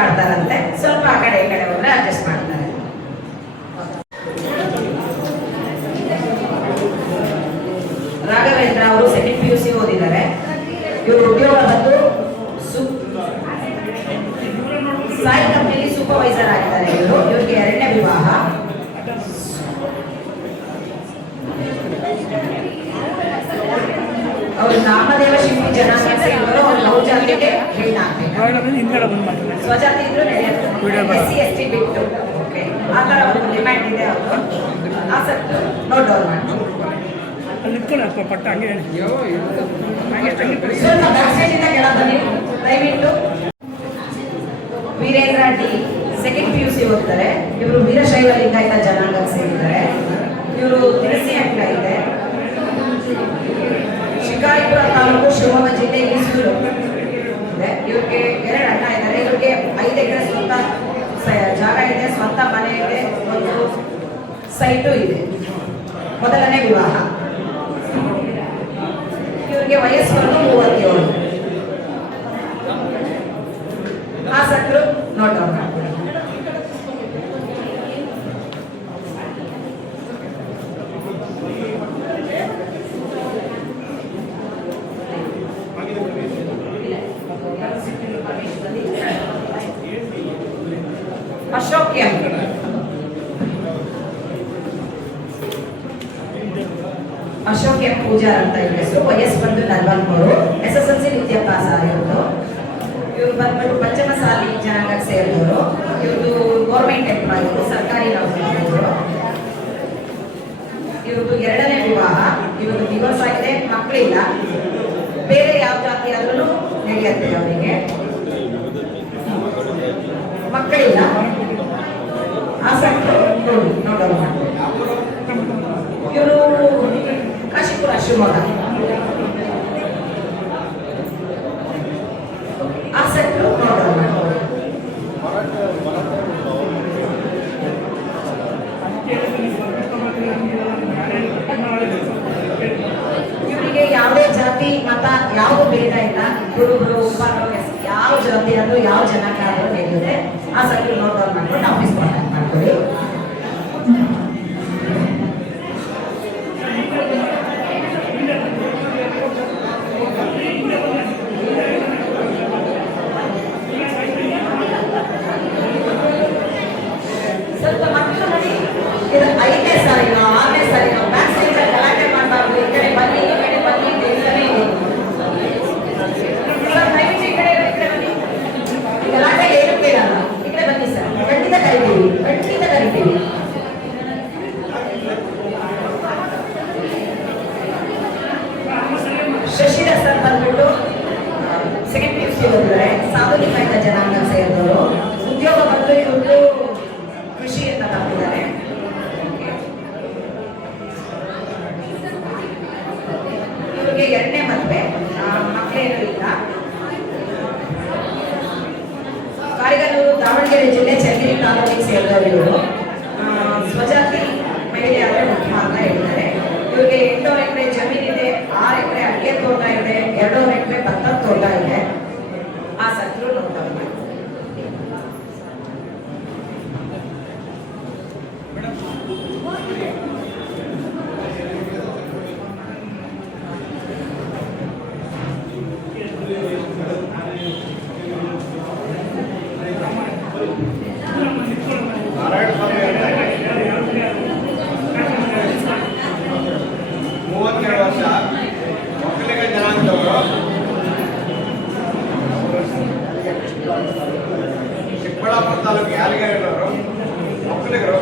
ಮಾಡ್ತಾರಂತೆ, ಸ್ವಲ್ಪ ಆ ಕಡೆ ಈ ಕಡೆ ಹೋದ್ರೆ ಅಡ್ಜಸ್ಟ್ ಮಾಡ್ತಾರೆ. ರಾಘವೇಂದ್ರ ಅವರು ಸೆಕೆಂಡ್ PUC ಓದಿದ್ದಾರೆ. ಇವರು ಉದ್ಯೋಗ ಬಂದು ಸಾಯಿ ಕಂಪನಿಯಲ್ಲಿ ಸೂಪರ್ವೈಸರ್ ಆಗಿದ್ದಾರೆ. ಇವ್ರಿಗೆ ಎರಡನೇ ವಿವಾಹ. ಅವರು ನಾಮದೇವ ಶಿಲ್ಪಿ ಜನಾಂಗ ಸೇರಿದವರು. ಅವ್ರ ಲವ್ ಜಾತಿಗೆ ಸ್ವಜಾತಿ ಇದ್ರು ನಡೆಯುತ್ತೆ, SC ST ಬಿಟ್ಟು ಆ ಥರ ಒಂದು ಡಿಮ್ಯಾಂಡ್ ಇದೆ. ಅವರು ಆಸಕ್ತಿ ನೋಡೋರು ಮಾಡಿ ದಯವಿಟ್ಟು. ವೀರೇಂದ್ರ ಡಿ ಸೆಕೆಂಡ್ PUC ಓದ್ತಾರೆ. ಇವರು ವೀರಶೈವ ಲಿಂಗಾಯತ ಜನಾಂಗ ಸೇರಿದ್ದಾರೆ. ಇವರು ತಿರಸಿ ಅಂಕ ಇದೆ. ಶಿಕಾರಿಪುರ ತಾಲೂಕು ಶಿವಮೊಗ್ಗ ಜಿಲ್ಲೆ ಈಸೂರು ಇದೆ. ಇವ್ರಿಗೆ 2 ಅಣ್ಣ ಇದ್ದಾರೆ. ಇವ್ರಿಗೆ 5 ಎಕರೆ ಸ್ವಂತ ಜಾಗ ಇದೆ, ಸ್ವಂತ ಮನೆ ಇದೆ, ಒಂದು ಸೈಟು ಇದೆ. ಮೊದಲನೇ ವಿವಾಹ. ಇವರಿಗೆ ವಯಸ್ಸು 37. ಆಸಕ್ತರು ನೋಟ್ ಔಟ್ ಮಾಡ್ತಾರೆ. ಅಶೋಕ್ ಎಂ ಪೂಜಾರ್ ಅಂತ ಇವ್ರ ಹೆಸರು. ವಯಸ್ಸು ಬಂದು 43. SSLC ವಿದ್ಯಾಭ್ಯಾಸ ಆಗಿರೋದು. ಇವ್ರು ಬಂದ್ಬಿಟ್ಟು ಪಂಚಮಸಾಲಿ ಜನಾಂಗಕ್ಕೆ ಸೇರಿದವರು. ಇವ್ರದ್ದು ಗೌರ್ಮೆಂಟ್ ಎಂಪ್ಲಾಯಿ, ಸರ್ಕಾರಿ ನೌಕರರು. ಇವ್ರದ್ದು 2ನೇ ವಿವಾಹ. ಇವ್ರದ್ದು ಡಿವೋರ್ಸ್ ಆಗಿದೆ, ಮಕ್ಕಳಿಲ್ಲ. ಬೇರೆ ಯಾವ ಜಾತಿ ಆದ್ರೂ ನಡೆಯುತ್ತೆ ಅವರಿಗೆ, ಮಕ್ಕಳಿಲ್ಲ. ಆಸಕ್ತರು ನೋಡೋಣ. ಇವರು ಕಾಶಿಪುರ ಶಿವಮೊಗ್ಗ. ಆಸಕ್ತರು ನೋಡೋಣ. ಇವರಿಗೆ ಯಾವುದೇ ಜಾತಿ ಮತ ಯಾವ ಭೇದ ಇಲ್ಲ. ಗುರುಗಳು ಯಾವ ಜಾತಿ ಆದ್ರೂ ಯಾವ ಜನಾಂಗ ಆದ್ರೂ ನಡೆಯುತ್ತೆ. ಆಸಕ್ತರು ನೋಡೋಣ ಮಾಡ್ಕೊಂಡು ಆಫೀಸ್ ಕಾಂಟ್ಯಾಕ್ಟ್ ಮಾಡ್ಕೊಳ್ಳಿ. ಸ್ವಲ್ಪ ಮಕ್ಕಳು ನೋಡಿ, ಇದು 5ನೇ ಸಾರಿನೋ 6ನೇ ಸಾರಿನೋ ಬ್ಯಾಕ್ ಸೈಡ್ ಗಲಾಟೆ ಮಾಡಬಾರ್ದು. ಈ ಕಡೆ ಬನ್ನಿ, ಈ ಕಡೆ ಬನ್ನಿ ಅಂತ ಹೇಳ್ತಾನೆ ಇದೆ. ದಯವಿಟ್ಟು ಈ ಕಡೆ ಬನ್ನಿ. ಗಲಾಟೆ ಹೇಳುತ್ತೀರಲ್ಲ, ಈ ಕಡೆ ಬನ್ನಿ ಸರ್. ಖಂಡಿತ ಕರಿತೀವಿ, ಖಂಡಿತ ಕರಿತೀವಿ. ಶಶಿಧರ್ ಸರ್ ಬಂದ್ಬಿಟ್ಟು ಸೆಕೆಂಡ್ PUC ಓದಿದ್ದಾರೆ. ಸಾಧು ಲಿಂಗಾಯತ ಜನಾಂಗ ಸೇರಿದವರು. ಉದ್ಯೋಗ ಬಂದು ಇವರು ಕೃಷಿ ಅಂತ ತಪ್ಪಿದ್ದಾರೆ. ಇವ್ರಿಗೆ 2ನೇ ಮದುವೆ, ಮಕ್ಕಳೇನು ಇಲ್ಲ. ಕಾರಿಗಲ್ಲೂರು ದಾವಣಗೆರೆ ಜಿಲ್ಲೆ ಚನ್ನಗಿರಿ ತಾಲೂಕಿಗೆ ಸೇರಿದವರು. ಇವರು ಸ್ವಜಾತಿ ಮಹಿಳೆ ಆದರೆ ಮುಖ್ಯ ಅಂತ ಹೇಳ್ತಾರೆ. ಇವ್ರಿಗೆ 8 ಎಕರೆ ಜಮೀನಿದೆ, 6 ಎಕರೆ ಅಡಿಕೆ ತೋಟ ಇದೆ, 2 ಎಕರೆ ಭತ್ತದ ತೋಟ ಇದೆ. ಆಸಕ್ತರು ನೋಡ್ತಾರೆ. ಚಿಕ್ಕಬಳ್ಳಾಪುರ ತಾಲೂಕು ಯಾರಿಗಾರವರು ಒಕ್ಕಲಿಗರು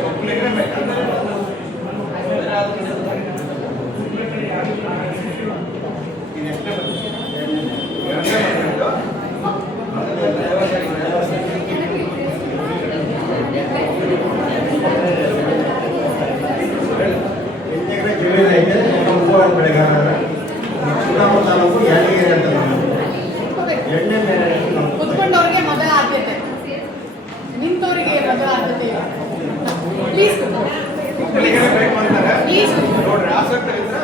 ಬೆಳೆಗಾರರ ಚಿಕ್ಕಬಳ್ಳಾಪುರ ತಾಲೂಕು ಯಾದಗಿರಿ ಅಂತ ಕುತ್ಕೊಂಡವ್ರಿಗೆ ಮೊದಲ ಆದ್ಯತೆ, ನಿಂತವರಿಗೆ ಮೊದಲ ಆದ್ಯತೆ. ಪ್ಲೀಸ್ ಪ್ಲೀಸ್ ನೋಡ್ರಿ, ಆಸಕ್ತಿ ಇದ್ರೆ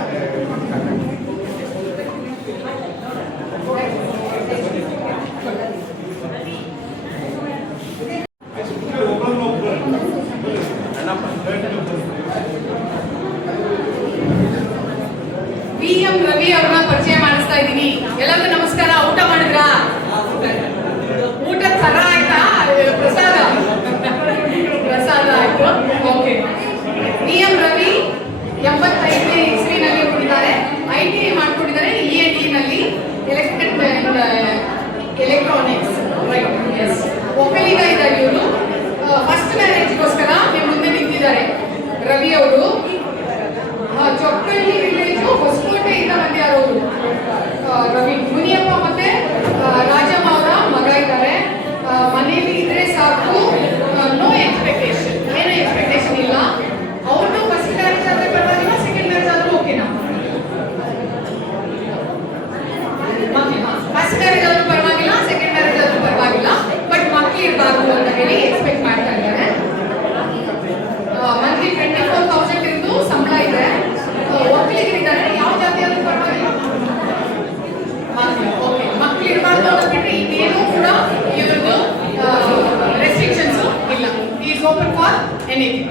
open for anything.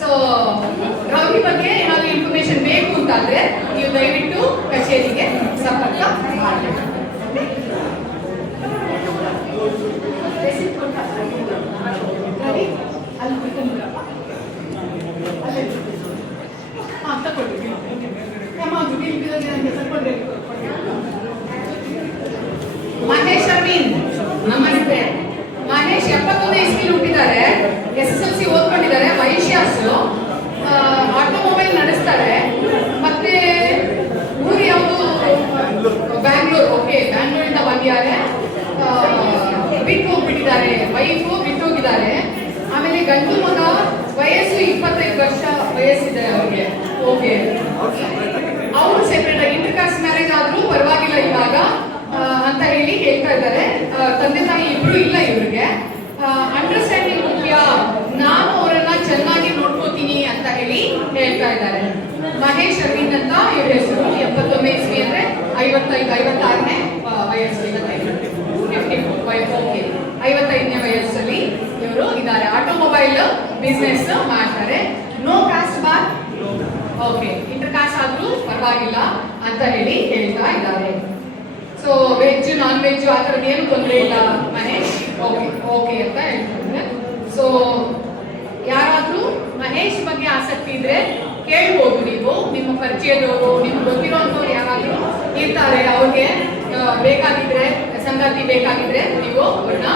So Ravi ಬಗ್ಗೆ ಏನಾದರೂ ಇನ್ಫಾರ್ಮೇಶನ್ ಬೇಕು ಅಂತಾದ್ರೆ ನೀವು ದಯವಿಟ್ಟು ಕಚೇರಿಗೆ ಸಂಪರ್ಕ ಮಾಡಬೇಕು. ರವಿ ಅಲ್ಲಿ ಕುತ್ಕೊಂಡ್ಬಿಡಪ್ಪ, ಅಲ್ಲೇ ಹಾಂ ತಗೊಳ್ಳಿ ಅಮ್ಮ ಬಿಲ್ ಬಿಲ್ ನನಗೆ ತಗೊಂಡ್ರೆ. ಮಹೇಶ್ ಅರವಿಂದ್ ನಮ್ಮನಿದೆ. ಮಹೇಶ್ 71 ಇಸ್ವಿಲಿ ಹುಟ್ಟಿದ್ದಾರೆ, SSLC ಓದ್ಕೊಂಡಿದ್ದಾರೆ, ವೈಶ್ಯಾಸ್, ಆಟೋಮೊಬೈಲ್ ನಡೆಸ್ತಾರೆ. ಮತ್ತೆ ಊರು ಯಾವುದು? ಬ್ಯಾಂಗ್ಳೂರ್. ಓಕೆ, ಬ್ಯಾಂಗ್ಳೂರಿಂದ ಬಂದಿದ್ದಾರೆ. ಬಿಟ್ಟು ಹೋಗ್ಬಿಟ್ಟಿದ್ದಾರೆ, ವೈಫು ಬಿಟ್ಟು ಹೋಗಿದ್ದಾರೆ. ಆಮೇಲೆ ಗಂಡು ಮಗ, ವಯಸ್ಸು 25 ವರ್ಷ ವಯಸ್ಸಿದೆ ಅವ್ರಿಗೆ. ಓಕೆ, ಅವರು ಸೆಪರೇಟ್ ಆಗಿ ಇಂಟರ್ಕಾಸ್ಟ್ ಮ್ಯಾರೇಜ್ ಆದ್ರೂ ಪರವಾಗಿಲ್ಲ ಇವಾಗ ಅಂತ ಹೇಳಿ ಹೇಳ್ತಾ ಇದ್ದಾರೆ. ತಂದೆ ತಾಯಿ ಇಬ್ರು ಇಲ್ಲ ಇವ್ರಿಗೆ. ಅಂಡರ್ಸ್ಟ್ಯಾಂಡಿಂಗ್ ಮುಖ್ಯ, ನಾನು ಅವರನ್ನ ಚೆನ್ನಾಗಿ ನೋಡ್ಕೋತೀನಿ ಅಂತ ಹೇಳಿ ಹೇಳ್ತಾ ಇದ್ದಾರೆ. ಮಹೇಶ್ ಅರವಿಂದ್ ಅಂತ ಇವ್ರ ಹೆಸರು. 71 ಇಸ್ವಿ ಅಂದ್ರೆ 56ನೇ ವಯಸ್ಸು. 55ನೇ ವಯಸ್ಸಲ್ಲಿ ಇವರು ಇದ್ದಾರೆ. ಆಟೋಮೊಬೈಲ್ ಬಿಸ್ನೆಸ್ ಮಾಡ್ತಾರೆ. No cost bar. Okay, inter cost ಆದ್ರೂ ಪರವಾಗಿಲ್ಲ ಅಂತ ಹೇಳಿ ಹೇಳ್ತಾ ಇದ್ದಾರೆ. ಸೊ ವೆಜ್ ನಾನ್ ವೆಜ್ ಆ ಥರದ್ದು ಏನು ತೊಂದರೆ ಇಲ್ಲ ಮಹೇಶ್. ಓಕೆ ಓಕೆ ಅಂತ ಹೇಳ್ತಾರೆ. ಸೊ ಯಾರಾದ್ರೂ ಮಹೇಶ್ ಬಗ್ಗೆ ಆಸಕ್ತಿ ಇದ್ರೆ ಕೇಳ್ಬೋದು ನೀವು. ನಿಮ್ಮ ಪರಿಚಯದವರು, ನಿಮ್ಗೆ ಗೊತ್ತಿರೋಂಥವ್ರು ಯಾರಾದ್ರೂ ಇರ್ತಾರೆ, ಅವ್ರಿಗೆ ಬೇಕಾಗಿದ್ರೆ, ಸಂಗಾತಿ ಬೇಕಾಗಿದ್ರೆ ನೀವು ಅವ್ರನ್ನ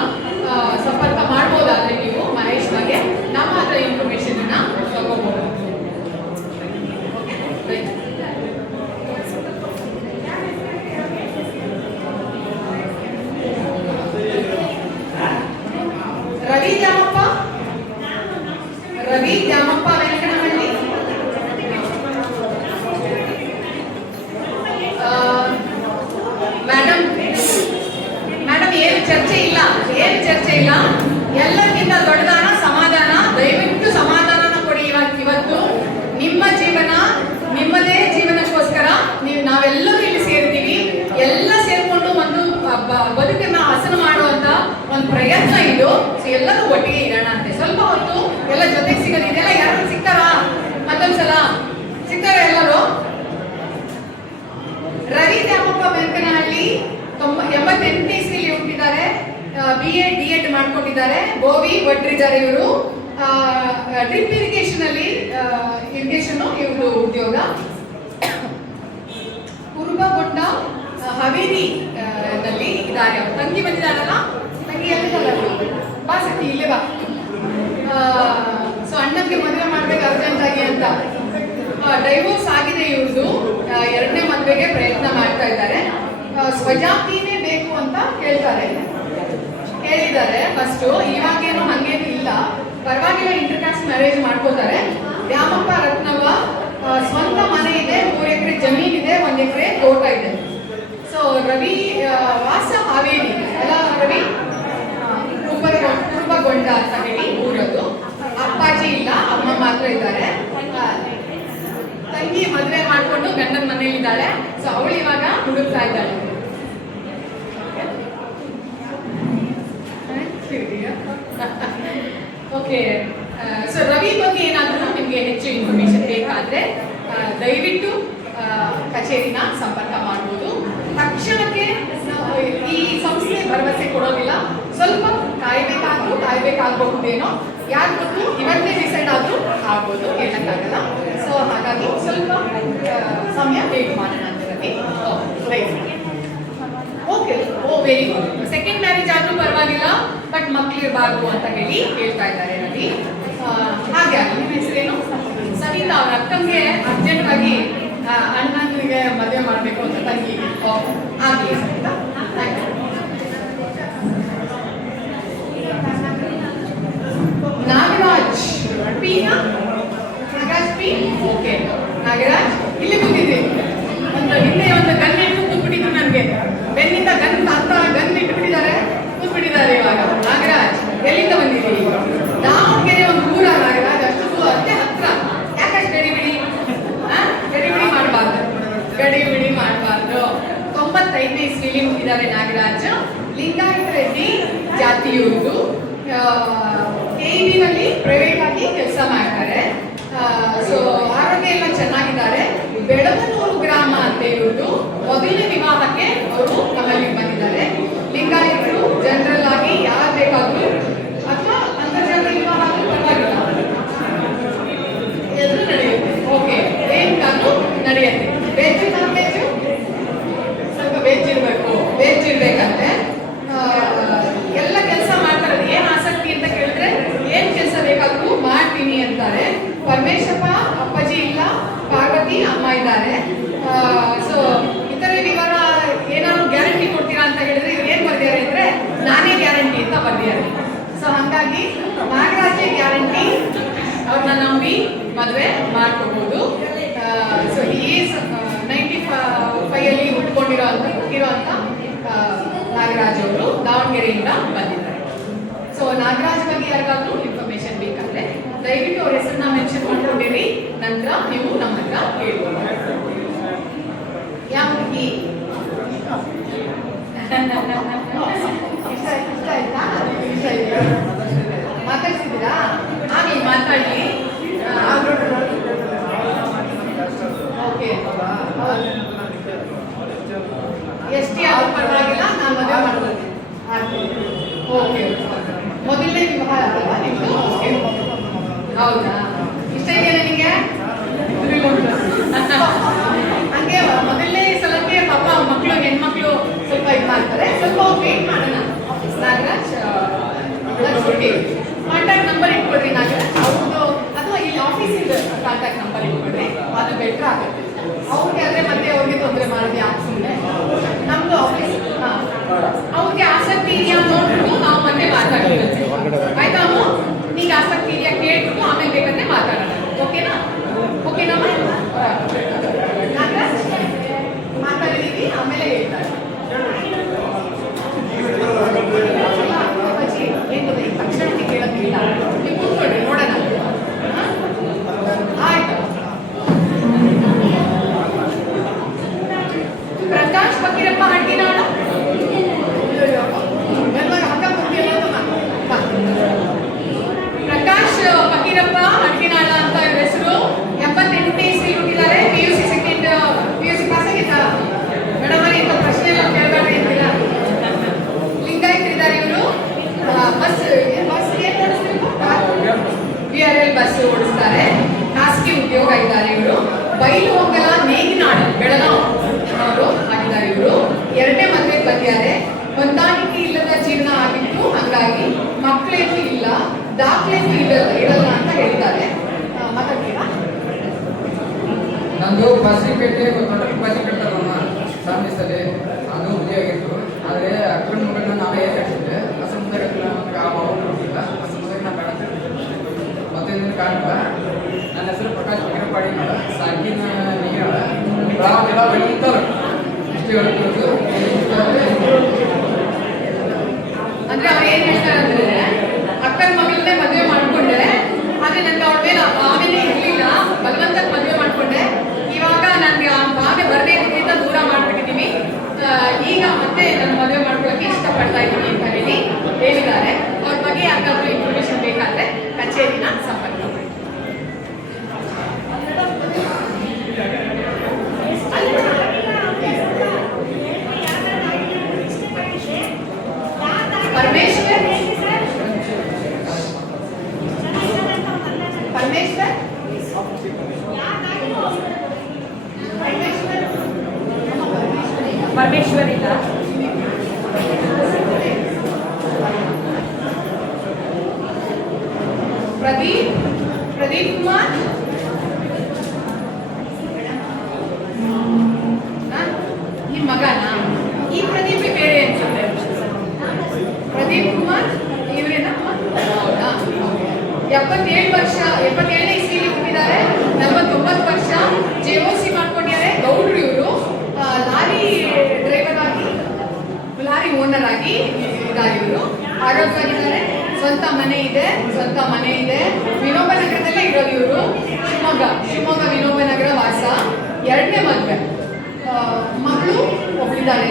ಸಂಪರ್ಕ ಮಾಡ್ಬೋದಾದ್ರೆ ನೀವು ಮಹೇಶ್ ಬಗ್ಗೆ ನಮ್ಮ ಹತ್ರ ಇನ್ಫಾರ್ಮೇಶನ್ ಅನ್ನ ತಗೋಬಹುದು. ರವಿ ದ್ಯಾಮಪ್ಪ ವೆಂಕಟಮಳ್ಳಿ. ಮೇಡಮ್ ಏನು ಚರ್ಚೆ ಇಲ್ಲ, ಎಲ್ಲಕ್ಕಿಂತ ದೊಡ್ಡದಾನ ಸಮಾಧಾನ. ದಯವಿಟ್ಟು ಸಮಾಧಾನನ ಕೊಡಿ. ಇವತ್ತು ನಿಮ್ಮ ಜೀವನ, ನಿಮ್ಮದೇ ಜೀವನಕ್ಕೋಸ್ಕರ ನಾವೆಲ್ಲರೂ ಇಲ್ಲಿ ಸೇರ್ತೀವಿ. ಎಲ್ಲ ಸೇರ್ಕೊಂಡು ಒಂದು ಬದುಕನ್ನ ಹಸನು ಮಾಡುವಂತ ಒಂದು ಪ್ರಯತ್ನ ಇದು. ಸೊ ಎಲ್ಲರೂ ಒಟ್ಟಿಗೆ ಇರೋಣ ಅಂತೆ. ಸ್ವಲ್ಪ ಹೊತ್ತು ಎಲ್ಲ ಜೊತೆಗೆ ಸಿಗೋದು. ಇದೆಲ್ಲ ಯಾರು ಸಿಗ್ತಾರಾ? ಮತ್ತೊಂದ್ಸಲ ಸಿಗ್ತಾರಾ ಎಲ್ಲರೂ? ರವಿ ದ್ಯಾಮಪ್ಪ ಬೆಂಕನಹಳ್ಳಿ 88 ಇಸ್ವಿಲಿ ಹುಟ್ಟಿದ್ದಾರೆ. BA D.Ed ಮಾಡ್ಕೊಂಡಿದ್ದಾರೆ. ಗೋವಿ ಭಟ್ರಿದ್ದಾರೆ ಇವರು. ಡ್ರಿಪ್ ಇರಿಗೇಷನ್ ಅಲ್ಲಿ ಇವ್ರದ್ದು ಉದ್ಯೋಗ. ಕುರುಬಗೊಂಡ ಹಾವೇರಿ ನಲ್ಲಿ ಇದ್ದಾರೆ. ಅವ್ರು ತಂಗಿ ಬಂದಿದ್ದಾರಲ್ಲ, ತಂಗಿ ಎಲ್ಲಿದ್ದಾರಲ್ಲ, ಬಾ ಸತಿ ಇಲ್ಲೇ ಬಾ. ಸೊ ಅಣ್ಣಕ್ಕೆ ಮದುವೆ ಮಾಡ್ಬೇಕು ಅರ್ಜೆಂಟ್ ಆಗಿ ಅಂತ. ಡೈವೋರ್ಸ್ ಆಗಿದೆ ಇವ್ರದ್ದು. 2ನೇ ಮದುವೆಗೆ ಪ್ರಯತ್ನ ಮಾಡ್ತಾ ಇದ್ದಾರೆ. ಸ್ವಜಾತಿನೇ ಬೇಕು ಅಂತ ಹೇಳಿದ್ದಾರೆ ಫಸ್ಟ್. ಇವಾಗೇನು ಹಂಗೇನು ಇಲ್ಲ, ಪರವಾಗಿಲ್ಲ, ಇಂಟರ್ಕಾಸ್ಟ್ ಮ್ಯಾರೇಜ್ ಮಾಡ್ಕೋತಾರೆ. ದ್ಯಾಮಪ್ಪ ರತ್ನವ್ವ ಸ್ವಂತ ಮನೆ ಇದೆ, 3 ಎಕರೆ ಜಮೀನ್ ಇದೆ, 1 ಎಕರೆ ತೋಟ ಇದೆ. ಸೊ ರವಿ ವಾಸ ಹಾವೇರಿ ಅಲ್ಲ, ರವಿ ಕುರುಬಗೊಂಡ ಅಂತ ಹೇಳಿ ಊರದು. ಅಪ್ಪಾಜಿ ಇಲ್ಲ, ಅಮ್ಮ ಮಾತ್ರ ಇದ್ದಾರೆ. ತಂಗಿ ಮದುವೆ ಮಾಡ್ಕೊಂಡು ಗಂಡನ ಮನೇಲಿದ್ದಾಳೆ. ಸೊ ಅವಳು ಇವಾಗ ಹುಡುಕ್ತಾ ಇದ್ದಾಳೆ. ಓಕೆ, ಸೊ ರವಿ ಬಗ್ಗೆ ಏನಾದರೂ ನಿಮಗೆ ಹೆಚ್ಚು ಇನ್ಫಾರ್ಮೇಶನ್ ಬೇಕಾದ್ರೆ ದಯವಿಟ್ಟು ಕಚೇರಿನ ಸಂಪರ್ಕ ಮಾಡ್ಬೋದು. ತಕ್ಷಣಕ್ಕೆ ಈ ಸಂಸ್ಥೆ ಭರವಸೆ ಕೊಡೋದಿಲ್ಲ. ಸ್ವಲ್ಪ ಕಾಯ್ಬೇಕಾಗಬಹುದೇನೋ, ಯಾರು ಗೊತ್ತು, ಇವತ್ತೇ ಡಿಸೈಡ್ ಆದ್ರೂ ಆಗ್ಬೋದು, ಹೇಳಕ್ಕಾಗಲ್ಲ. ಸೊ ಹಾಗಾಗಿ ಸ್ವಲ್ಪ ಸಮಯ ವೇಟ್ ಮಾಡೋಣ ಅಂತ Ravi. Okay, very good. Second marriage ಆದ್ರೂ ಪರವಾಗಿಲ್ಲ, ಬಟ್ ಮಕ್ಕಳಿರಬಾರ್ದು ಅಂತ ಹೇಳಿ ಹೇಳ್ತಾ ಇದ್ದಾರೆ ರವಿ. ಹಾಗೆ ಆಗಲಿ. ನಿಮ್ಮ ಹೆಸರೇನು? ಸವಿತಾ. ಅವ್ರ ಅಕ್ಕಂಗೆ ಅರ್ಜೆಂಟ್ ಆಗಿ ಅಣ್ಣನಿಗೆ ಮದುವೆ ಮಾಡಬೇಕು ಅಂತ ತಂಗಿಗೆ. ಆಗಲಿ ಸವಿತಾ, ಥ್ಯಾಂಕ್ ಯು. ನಾಗರಾಜ್ ಪಿನಾ? ನಾಗರಾಜ್ ಪಿ. ಓಕೆ ನಾಗರಾಜ್, ಇಲ್ಲಿ ಕೂತಿದ್ರಿ. ಹಿಂದೆ ಒಂದು ಗನ್ ಇಟ್ಟು ಕೂತ್ಬಿಟ್ಟಿದ್ರು ನನಗೆ. ಬೆನ್ನಿಂದ ಗನ್ ಇಟ್ಬಿಟ್ಟಿದ್ದಾರೆ, ಕೂತ್ಬಿಟ್ಟಿದ್ದಾರೆ ಇವಾಗ. ನಾಗರಾಜ್, ಎಲ್ಲಿಂದ ಬಂದಿದ್ದೀರಿ? ದಾವಣಗೆರೆ ಒಂದು ಊರ ನಾಗರಾಜ್, ಅಷ್ಟು ಅಷ್ಟೇ ಹತ್ರ. ಯಾಕಷ್ಟು ಗಡಿಬಿಡಿ ಮಾಡಬಾರ್ದು. 95ನೇ ಇಸ್ವಿಲಿ ಹುಟ್ಟಿದ್ದಾರೆ ನಾಗರಾಜ್. ಲಿಂಗಾಯತ ರೆಡ್ಡಿ ಜಾತಿಯುವುದು. KEB-ನಲ್ಲಿ ಪ್ರೈವೇಟ್ ಆಗಿ ಕೆಲಸ ಮಾಡ್ತಾರೆ. ಸೊ ಆರೋಗ್ಯ ಎಲ್ಲ ಚೆನ್ನಾಗಿದ್ದಾರೆ. ಬೆಳವನೂರು ಗ್ರಾಮ ಅಂತ ಇವ್ರದ್ದು. ಮೊದಲನೇ ವಿವಾಹಕ್ಕೆ ಅವರು ನಮ್ಮಲ್ಲಿ ಬಂದಿದ್ದಾರೆ. ಲಿಂಗಾಯತರು ಜನರಲ್ ಆಗಿ ಯಾರು ಬೇಕಾದ್ರೂ ಅಥವಾ ಅಂತರ್ಜಾತೀಯ ವಿವಾಹ ಆದ್ರೂ ಪರವಾಗಿಲ್ಲ, ಎದುರು ನಡೆಯುತ್ತೆ. ಓಕೆ, ಏನ್ ಕಾನು ನಡೆಯುತ್ತೆ. ವೆಜ್ ನಾನ್ ವೆಜ್ ಸ್ವಲ್ಪ ವೆಜ್ ಇರಬೇಕು, ವೆಜ್ ಇರ್ಬೇಕಂತೆ. ಎಲ್ಲ ಕೆಲಸ ಮಾಡ್ತಾರೆ. ಏನ್ ಆಸಕ್ತಿ ಅಂತ ಕೇಳಿದ್ರೆ ಏನ್ ಕೆಲಸ ಬೇಕಾದ್ರೂ ಮಾಡ್ತೀನಿ ಅಂತಾರೆ. ಪರಮೇಶಪ್ಪ ಅಪ್ಪಾಜಿ ಇಲ್ಲ, ಪಾರ್ವತಿ ಅಮ್ಮ ಇದ್ದಾರೆ. ಸೊ ಇತರೆ ವಿವರ ಏನಾದ್ರು ಗ್ಯಾರಂಟಿ ಕೊಡ್ತೀರಾ ಅಂತ ಹೇಳಿದ್ರೆ ಇವ್ರು ಏನ್ ಬರ್ದಿದ್ದಾರೆ ಅಂದ್ರೆ ನಾನೇ ಗ್ಯಾರಂಟಿ ಅಂತ ಬರ್ದಿದ್ದಾರೆ. ಸೊ ಹಂಗಾಗಿ ನಾಗರಾಜೆ ಗ್ಯಾರಂಟಿ, ಅವ್ರನ್ನ ನಂಬಿ ಮದುವೆ ಮಾಡ್ಕೋಬಹುದು. ಸೊ ಈಸ್ 95 ಅಲ್ಲಿ ಹುಟ್ಟಿರುವಂತ ನಾಗರಾಜ್ ಅವರು ದಾವಣಗೆರೆಯಿಂದ ಬಂದಿದ್ದಾರೆ. ಸೊ ನಾಗರಾಜ್ ಬಗ್ಗೆ ಯಾರಿಗಾದ್ರೂ ಇನ್ಫಾರ್ಮೇಶನ್ ಬೇಕಾದ್ರೆ ದಯವಿಟ್ಟು ಅವ್ರ ಹೆಸರನ್ನ ಮೆನ್ಷನ್ ಮಾಡ್ಕೊಂಡಿರಿ. ನಂತರ ನೀವು ನಮ್ಮ ಹತ್ರ ಕೇಳ್ಬೋದು. ಯಾವ ಹುಡುಗಿ ಇಷ್ಟ ಆಯ್ತಾ? ಮಾತಾಡ್ಸಿದ್ದೀರಾ? ಆಗ್ಲಿ ಮಾತಾಡಿ. ಓಕೆ, ಎಷ್ಟೇ ಆದ್ರೂ ಪರವಾಗಿಲ್ಲ, ನಾನು ಮದುವೆ ಮಾಡ್ಬೋದು. ಓಕೆ, ಮೊದಲನೇ ವಿವಾಹ ಅಲ್ವಾ ನಿಮ್ದು? ಓಕೆ, ಹೌದಾ? ಇಷ್ಟ ಇದೆಯಾ ನಿಮಗೆ? ಹಂಗೆ ಮೊದಲನೇ ಸಲಕ್ಕೆ ಪಾಪ ಮಕ್ಕಳು ಹೆಣ್ಮಕ್ಳು ಸ್ವಲ್ಪ ಇದು ಮಾಡ್ತಾರೆ. ಸ್ವಲ್ಪ ವೇಟ್ ಮಾಡೋಣ. ನಾಗರಾಜ್ ಕಾಂಟ್ಯಾಕ್ಟ್ ನಂಬರ್ ಇಟ್ಕೊಡ್ರಿ ನಾಗರಾಜ್ ಅವ್ರದ್ದು, ಅಥವಾ ಇಲ್ಲಿ ಆಫೀಸಿಂದ ಕಾಂಟ್ಯಾಕ್ಟ್ ನಂಬರ್ ಇಟ್ಕೊಡ್ರಿ, ಅದು ಬೆಟರ್ ಆಗುತ್ತೆ. ಅವ್ರಿಗೆ ಆದ್ರೆ ಮತ್ತೆ ಅವ್ರಿಗೆ ತೊಂದರೆ ಮಾಡಿದೆ ಯಾಕೆ ಸುಮ್ಮನೆ. ನಮ್ದು ಆಫೀಸ್ ಅವ್ರಿಗೆ ಆಸಕ್ತಿ ಇದೆಯಾ ನೋಡ್ಬಿಟ್ಟು ನಾವು ಮತ್ತೆ ಮಾತಾಡ್ತೀವಿ. ಆಯ್ತಾ ಅಮ್ಮ? ನಿಂಗೆ ಆಸಕ್ತಿ ಇದೆಯಾ ಕೇಳ್ಬಿಟ್ಟು ಆಮೇಲೆ ಬೇಕಂದ್ರೆ ಮಾತಾಡೋಣ. ಓಕೆನಾ? ಓಕೆನಾ ನಾಗರಾಜ್? ಮಾತಾಡಿದೀವಿ, ಆಮೇಲೆ ಹೇಳ್ತಾರೆ. ಅಜ್ಜಿ ಏನ್ ಗೊತ್ತಾ, ಈ ತಕ್ಷಣಕ್ಕೆ ಕೇಳೋದಿಲ್ಲ, ನೀವು ಕೂತ್ಕೊಳ್ರಿ ನೋಡೋಣ. ಆಯ್ತು. ಪ್ರಕಾಶ್ ಫಕೀರಪ್ಪ ಹಟ್ಟಿನಾಳ, ಪ್ರಕಾಶ್ ಫಕೀರಪ್ಪ ಹಟ್ಟಿನಾಳ ಅಂತ ಇವ್ರ ಹೆಸರು. 78ನೇ ಇಸ್ವಿ ಹುಟ್ಟಿದ್ದಾರೆ. PUC ಸೆಕೆಂಡ್ PUC ಪಾಸ್ ಆಗಿದ್ದ ಮೇಡಮ್ ಅವರೇ, ಇಂಥ ಪ್ರಶ್ನೆ ಎಲ್ಲ ಕೇಳಬೇಡ್ರಿ ಅಂತೀರ. ಲಿಂಗಾಯತರಿದ್ದಾರೆ ಇವರು. ಬಸ್ ಏನ್ ಓಡಿಸ್ತಾರೆ? BRL bus ಓಡಿಸ್ತಾರೆ. ಖಾಸಗಿ ಉದ್ಯೋಗ ಇದ್ದಾರೆ ಇವರು. ಬೈಲು ಹೊಂಗಲ ನೇಗಿನಾಡು ಬೆಳಗಾವ್ ಅವರು ಆಗಿದ್ದಾರೆ ಇವರು. ಎರಡನೇ ಮದುವೆಗೆ ಬಂದಿದ್ದಾರೆ. ಹೊಂದಾಣಿಕೆ ಇಲ್ಲದ ಜೀವನ ಆಗಿತ್ತು, ಹಂಗಾಗಿ ಮಕ್ಕಳೇನು ಇಲ್ಲ, ದಾಖಲೆನೂ ಇರಲ್ಲ ಅಂತ ಹೇಳಿದ್ದಾರೆ. ಮಾತಾಡ್ತೀರಾ? ನಂದು ಬಸ್ಸಿಪೇಟೆ ಗೊತ್ತೊಂದು ಬಸ್ಸಿ ಕಟ್ಟಾರಮ್ಮ ಸಾಮಿಸಲ್ಲಿ, ಅದು ಉದ್ಯೋಗ ಆಗಿತ್ತು. ಆದರೆ ಅಕ್ಕನ ಮಗಳನ್ನ ನಾವೇ ಕಟ್ಟಿದ್ದೆ. ಅಸ ಮುಂದೆ ನಮಗೆ ಆ ಭಾವ ಕೊಟ್ಟಿಲ್ಲ. ಅಸ ಮುಂದೆ ನಾನು ಬೇಡ ಮತ್ತೆ ಕಾಣಲ್ಲ. ನನ್ನ ಹೆಸರು ಪ್ರಕಾಶ್ ಫಕೀರಪ್ಪಾಡಿ ನಾಳ, ಸಾಕಿನ ನೀರಾಳ ಎಲ್ಲ ಬೆಳೀತಾವೆ. ಇಷ್ಟು ಹೇಳ್ತಿರೋದು. ಅಂದ್ರೆ ಅವ್ರು ಏನ್ ಹೇಳ್ತಾರೆ ಅಂದ್ರೆ, ಅಕ್ಕನ ಮಗಳನ್ನೇ ಮದುವೆ ಮಾಡ್ಕೊಂಡೆ, ಆದ್ರೆ ನನ್ಗೆ ಅವಳ ಮೇಲೆ ಆಮೇಲೆ ಇರ್ಲಿಲ್ಲ, ಬಲವಂತಕ್ಕೆ ಮದುವೆ ಮಾಡ್ಕೊಂಡೆ. ಇವಾಗ ನನ್ಗೆ ಆ ಭಾವನೆ ಬರದೇ ಇದ್ರಿಂದ ದೂರ ಮಾಡ್ಬಿಟ್ಟಿದೀವಿ. ಈಗ ಮತ್ತೆ ನನ್ನ ಮದುವೆ ಮಾಡ್ಕೊಳಕ್ಕೆ ಇಷ್ಟಪಡ್ತಾ ಇದ್ದೀನಿ ಅಂತ ಹೇಳಿದ್ದಾರೆ. ಅವ್ರ ಬಗ್ಗೆ ಯಾಕಾದ್ರೂ ಇನ್ಫಾರ್ಮೇಶನ್ ಬೇಕಾದ್ರೆ ಕಚೇರಿನ ಸಂಪರ್ಕ ಮಾಡಿ. ಪರಮೇಶ್ವರ್ ಪರಮೇಶ್ವರ್ ಪರಮೇಶ್ವರ್ ಇಲ್ಲ. ಪ್ರದೀಪ್ ಕುಮಾರ್, ನಿಮ್ಮ ಮಗನ? ಈ ಪ್ರದೀಪ್ ಬೇರೆ ಅನ್ಸುತ್ತೆ. ಪ್ರದೀಪ್ ಕುಮಾರ್ ಇವರೇನಾ? 77 ವರ್ಷ, 77ನೇ ಇಸ್ವಿಲಿ ಹುಟ್ಟಿದ್ದಾರೆ. 49 ವರ್ಷ. JOC ಮಾಡ್ಕೊಂಡಿದ್ದಾರೆ. ಗೌಡ್ರು ಇವರು. ಲಾರಿ ಡ್ರೈವರ್ ಆಗಿ, ಲಾರಿ ಓನರ್ ಆಗಿ ಇದ್ದಾರೆ ಇವರು. ಆರೋಗ್ಯವಾಗಿದ್ದಾರೆ. ಸ್ವಂತ ಮನೆ ಇದೆ. ವಿನೋಬ ನಗರದಲ್ಲೇ ಇರೋದು ಇವರು. ಶಿವಮೊಗ್ಗ ವಿನೋಬ ನಗರ ವಾಸ. ಎರಡನೇ ಮದುವೆ. ಮಗಳು ಒಬ್ಬಳಿದ್ದಾರೆ.